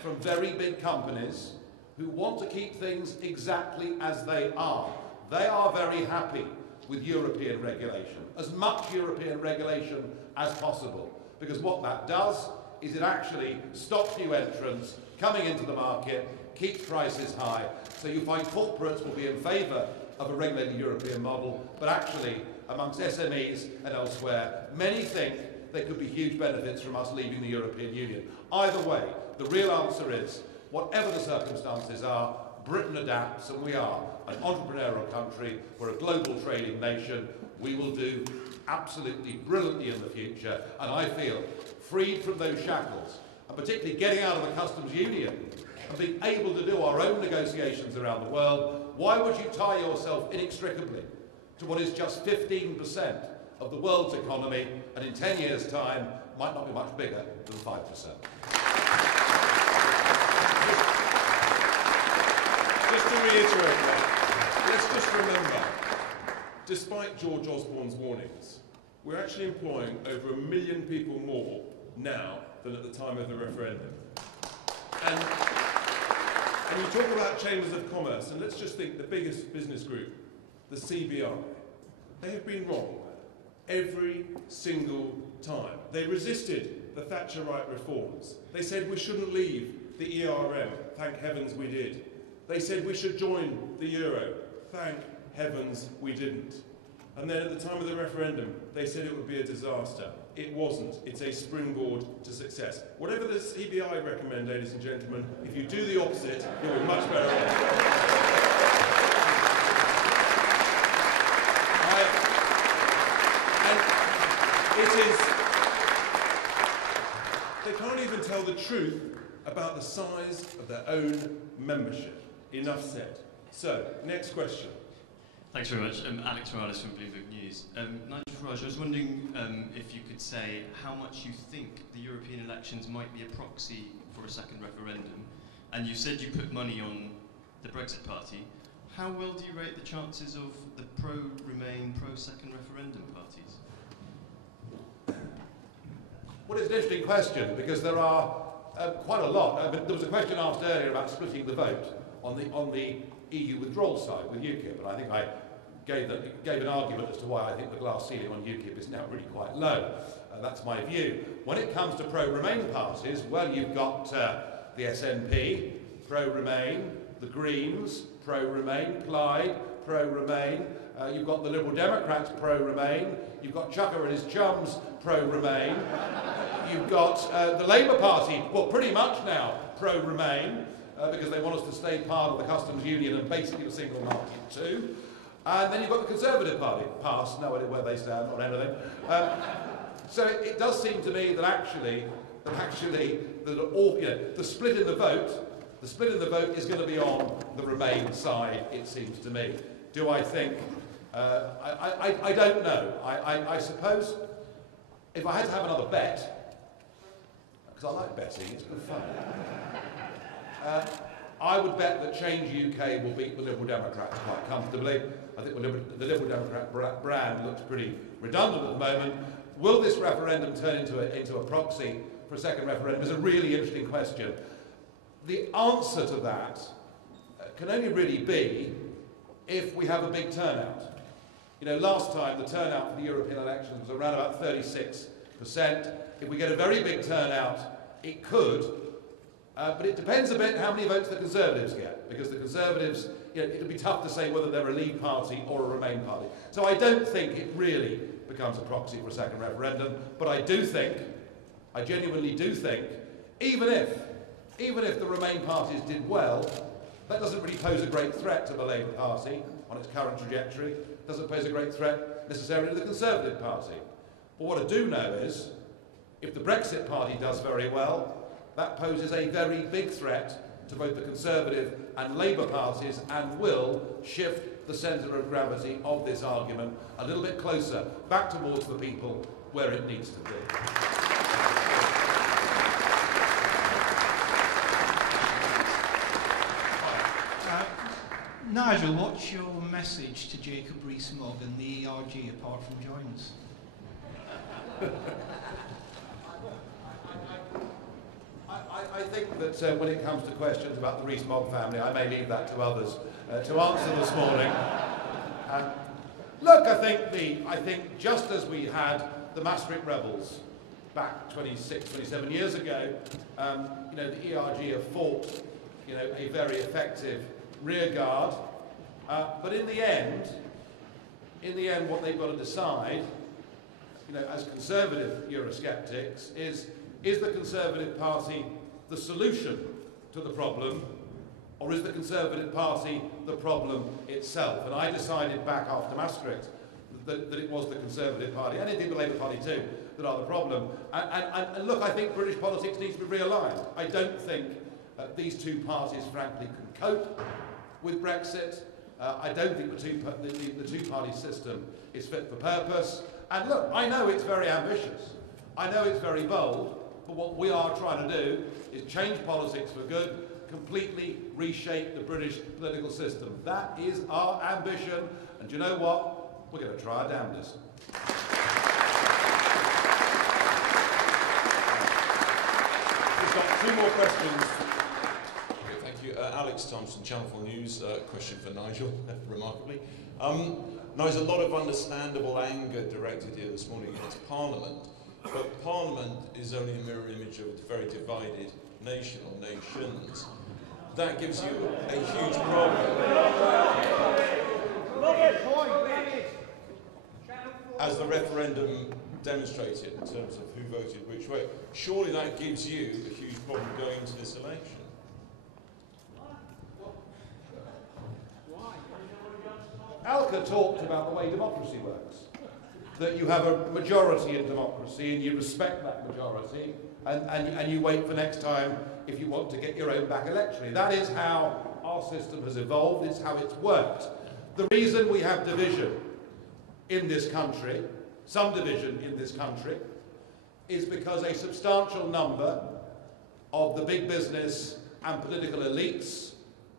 from very big companies who want to keep things exactly as they are. They are very happy with European regulation, as much European regulation as possible, because what that does is it actually stops new entrants coming into the market, keeps prices high. So you find corporates will be in favour of a regulated European model, but actually amongst SMEs and elsewhere, many think there could be huge benefits from us leaving the European Union. Either way, the real answer is, whatever the circumstances are, Britain adapts, and we are an entrepreneurial country, we're a global trading nation, we will do absolutely brilliantly in the future, and I feel freed from those shackles, and particularly getting out of the customs union, and being able to do our own negotiations around the world. Why would you tie yourself inextricably to what is just 15% of the world's economy, and in 10 years' time might not be much bigger than 5%. Just to reiterate that, let's just remember, despite George Osborne's warnings, we're actually employing over 1 million people more now than at the time of the referendum. And you talk about chambers of commerce, and let's just think the biggest business group, the CBI, they have been wrong every single time. They resisted the Thatcherite reforms. They said we shouldn't leave the ERM. Thank heavens we did. They said we should join the euro. Thank heavens we didn't. And then at the time of the referendum, they said it would be a disaster. It wasn't. It's a springboard to success. Whatever the CBI recommend, ladies and gentlemen, if you do the opposite, you'll be much better off. They can't even tell the truth about the size of their own membership. Enough said. So, next question. Thanks very much. Alex Morales from Bloomberg News. Nigel Farage, I was wondering if you could say how much you think the European elections might be a proxy for a second referendum. And you said you put money on the Brexit party. How well do you rate the chances of the pro-Remain, pro-second referendum parties? Well, it's an interesting question, because there are quite a lot. There was a question asked earlier about splitting the vote on the EU withdrawal side with UKIP, and I think I gave an argument as to why I think the glass ceiling on UKIP is now really quite low. That's my view. When it comes to pro-Remain parties, well, you've got the SNP, pro-Remain, the Greens, pro-Remain, Plaid, pro-Remain. You've got the Liberal Democrats, pro-Remain. You've got Chucker and his chums, pro-Remain. You've got the Labour Party, well, pretty much now pro-Remain, because they want us to stay part of the customs union and basically the single market too. And then you've got the Conservative Party, pass, no idea where they stand on anything. So it does seem to me that actually the split in the vote is going to be on the Remain side, it seems to me. Do I think? I don't know. I suppose if I had to have another bet, because I like betting, it's good fun. I would bet that Change UK will beat the Liberal Democrats quite comfortably. I think the Liberal Democrat brand looks pretty redundant at the moment. Will this referendum turn into a proxy for a second referendum is a really interesting question. The answer to that can only really be if we have a big turnout. You know, last time the turnout for the European elections was around about 36%. If we get a very big turnout, it could. But it depends a bit how many votes the Conservatives get, because the Conservatives, you know, it'll be tough to say whether they're a Leave party or a Remain party. So I don't think it really becomes a proxy for a second referendum, but I genuinely do think, even if the Remain parties did well, that doesn't really pose a great threat to the Labour Party on its current trajectory. It doesn't pose a great threat necessarily to the Conservative Party. But what I do know is, if the Brexit Party does very well, that poses a very big threat to both the Conservative and Labour parties and will shift the centre of gravity of this argument a little bit closer back towards the people where it needs to be. Nigel, what's your message to Jacob Rees-Mogg and the ERG apart from join us? I think that when it comes to questions about the Rees-Mogg family, I may leave that to others to answer this morning. Look, I think just as we had the Maastricht rebels back 26, 27 years ago, you know, the ERG have fought, you know, a very effective rear guard. But in the end, what they've got to decide, you know, as conservative Eurosceptics, is the Conservative Party the solution to the problem, or is the Conservative Party the problem itself? And I decided back after Maastricht that it was the Conservative Party, and indeed the Labour Party too, that are the problem. And look, I think British politics needs to be realigned. I don't think these two parties, frankly, can cope with Brexit. I don't think the two-party system is fit for purpose. And look, I know it's very ambitious. I know it's very bold. But what we are trying to do is change politics for good, completely reshape the British political system. That is our ambition. And do you know what? We're going to try our damnedest. We've got two more questions. Okay, thank you. Alex Thompson, Channel 4 News. Question for Nigel, remarkably. Nigel, a lot of understandable anger directed here this morning against Parliament. But Parliament is only a mirror image of a very divided nation or nations. That gives you a huge problem. As the referendum demonstrated in terms of who voted which way, surely that gives you a huge problem going into this election. Alka talked about the way democracy works. That you have a majority in democracy and you respect that majority and you wait for next time if you want to get your own back electorally. That is how our system has evolved, it's how it's worked. The reason we have division in this country, some division in this country, is because a substantial number of the big business and political elites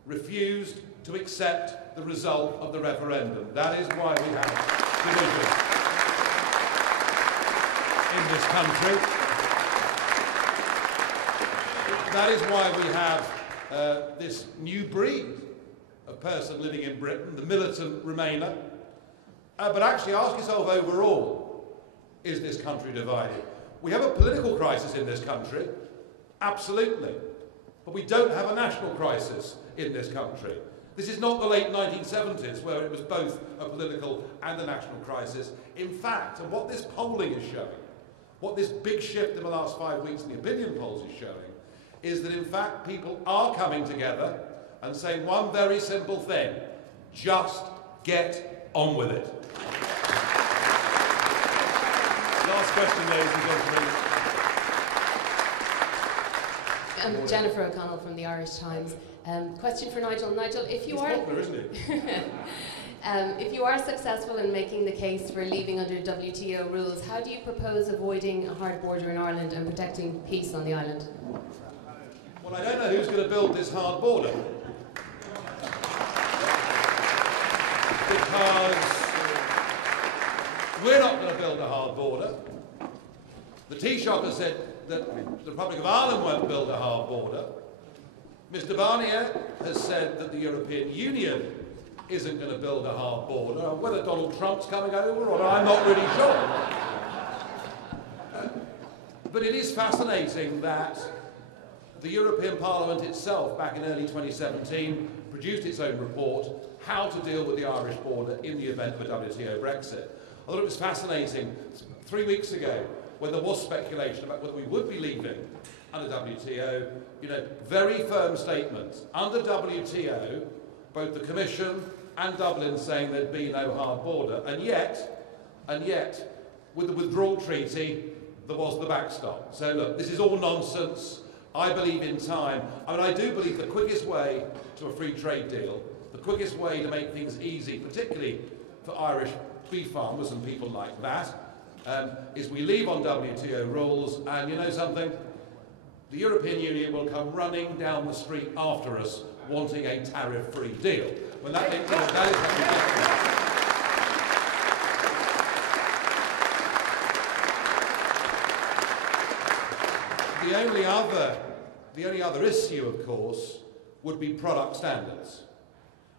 refused to accept the result of the referendum. That is why we have division in this country. That is why we have this new breed of person living in Britain, the militant Remainer, But actually ask yourself overall, is this country divided? We have a political crisis in this country, absolutely. But we don't have a national crisis in this country. This is not the late 1970s where it was both a political and a national crisis. In fact, and what this polling is showing, what this big shift in the last 5 weeks in the opinion polls is showing, is that in fact people are coming together and saying one very simple thing: just get on with it. Last question, ladies and gentlemen. I'm Jennifer O'Connell from the Irish Times. Question for Nigel. Nigel, if you are popular, isn't he? if you are successful in making the case for leaving under WTO rules, how do you propose avoiding a hard border in Ireland and protecting peace on the island? Well, I don't know who's going to build this hard border. Because we're not going to build a hard border. The Taoiseach has said that the Republic of Ireland won't build a hard border. Mr Barnier has said that the European Union isn't going to build a hard border. Whether Donald Trump's coming over or not, I'm not really sure. But it is fascinating that the European Parliament itself, back in early 2017, produced its own report, How to Deal with the Irish Border in the Event of a WTO Brexit. I thought it was fascinating 3 weeks ago, when there was speculation about whether we would be leaving under WTO, very firm statements. Under WTO, both the Commission and Dublin saying there'd be no hard border, and yet, with the withdrawal treaty, there was the backstop. So look, this is all nonsense. I believe in time. I do believe the quickest way to a free trade deal, the quickest way to make things easy, particularly for Irish beef farmers and people like that, is we leave on WTO rules, and you know something? The European Union will come running down the street after us wanting a tariff-free deal. When that is the only other issue, of course, would be product standards.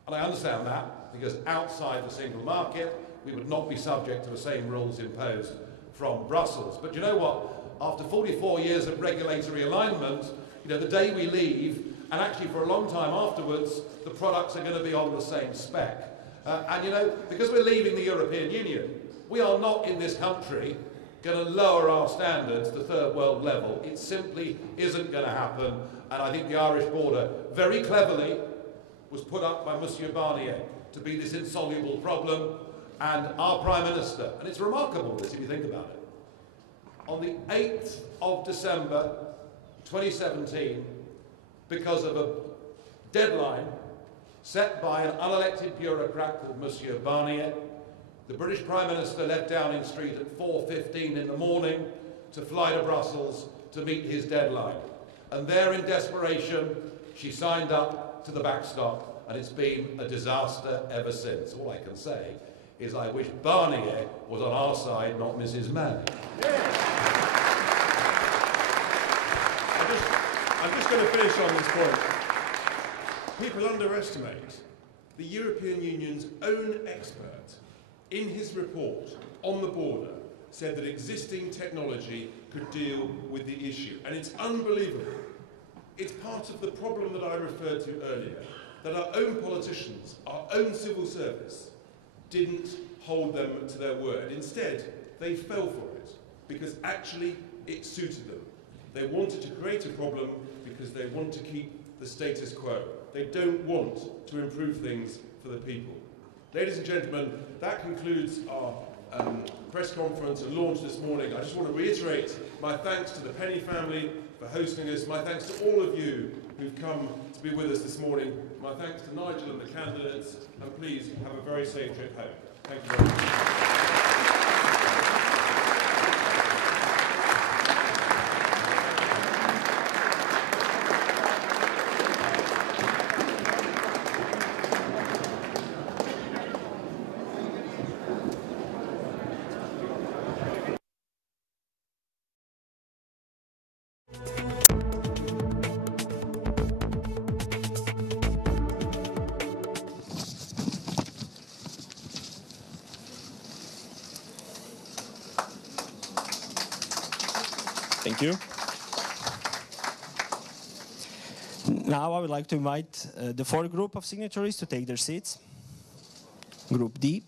And I understand that, because outside the single market, we would not be subject to the same rules imposed from Brussels. But you know what? After 44 years of regulatory alignment, the day we leave, and actually for a long time afterwards, the products are going to be on the same spec. And because we're leaving the European Union, we are not in this country going to lower our standards to third world level. It simply isn't going to happen. And I think the Irish border, very cleverly, was put up by Monsieur Barnier to be this insoluble problem. And our Prime Minister, and it's remarkable this if you think about it, on the 8th of December 2017, because of a deadline set by an unelected bureaucrat called Monsieur Barnier, the British Prime Minister left Downing Street at 4:15 in the morning to fly to Brussels to meet his deadline. And there, in desperation, she signed up to the backstop, and it's been a disaster ever since. All I can say is I wish Barnier was on our side, not Mrs. May. I'm just going to finish on this point. People underestimate the European Union's own expert in his report on the border said that existing technology could deal with the issue. And it's unbelievable. It's part of the problem that I referred to earlier, that our own politicians, our own civil service, didn't hold them to their word. Instead, they fell for it because actually it suited them. They wanted to create a problem because they want to keep the status quo. They don't want to improve things for the people. Ladies and gentlemen, that concludes our press conference and launch this morning. I just want to reiterate my thanks to the Penny family for hosting us, my thanks to all of you who've come to be with us this morning, my thanks to Nigel and the candidates, and please have a very safe trip home. Thank you very much. Thank you. Now I would like to invite the fourth group of signatories to take their seats. Group D.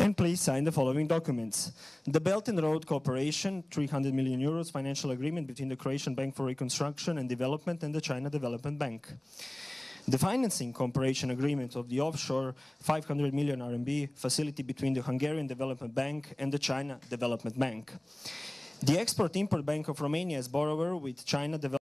And please sign the following documents. The Belt and Road Cooperation, 300 million euros financial agreement between the Croatian Bank for Reconstruction and Development and the China Development Bank. The financing cooperation agreement of the offshore 500 million RMB facility between the Hungarian Development Bank and the China Development Bank. The Export-Import Bank of Romania as borrower with China Development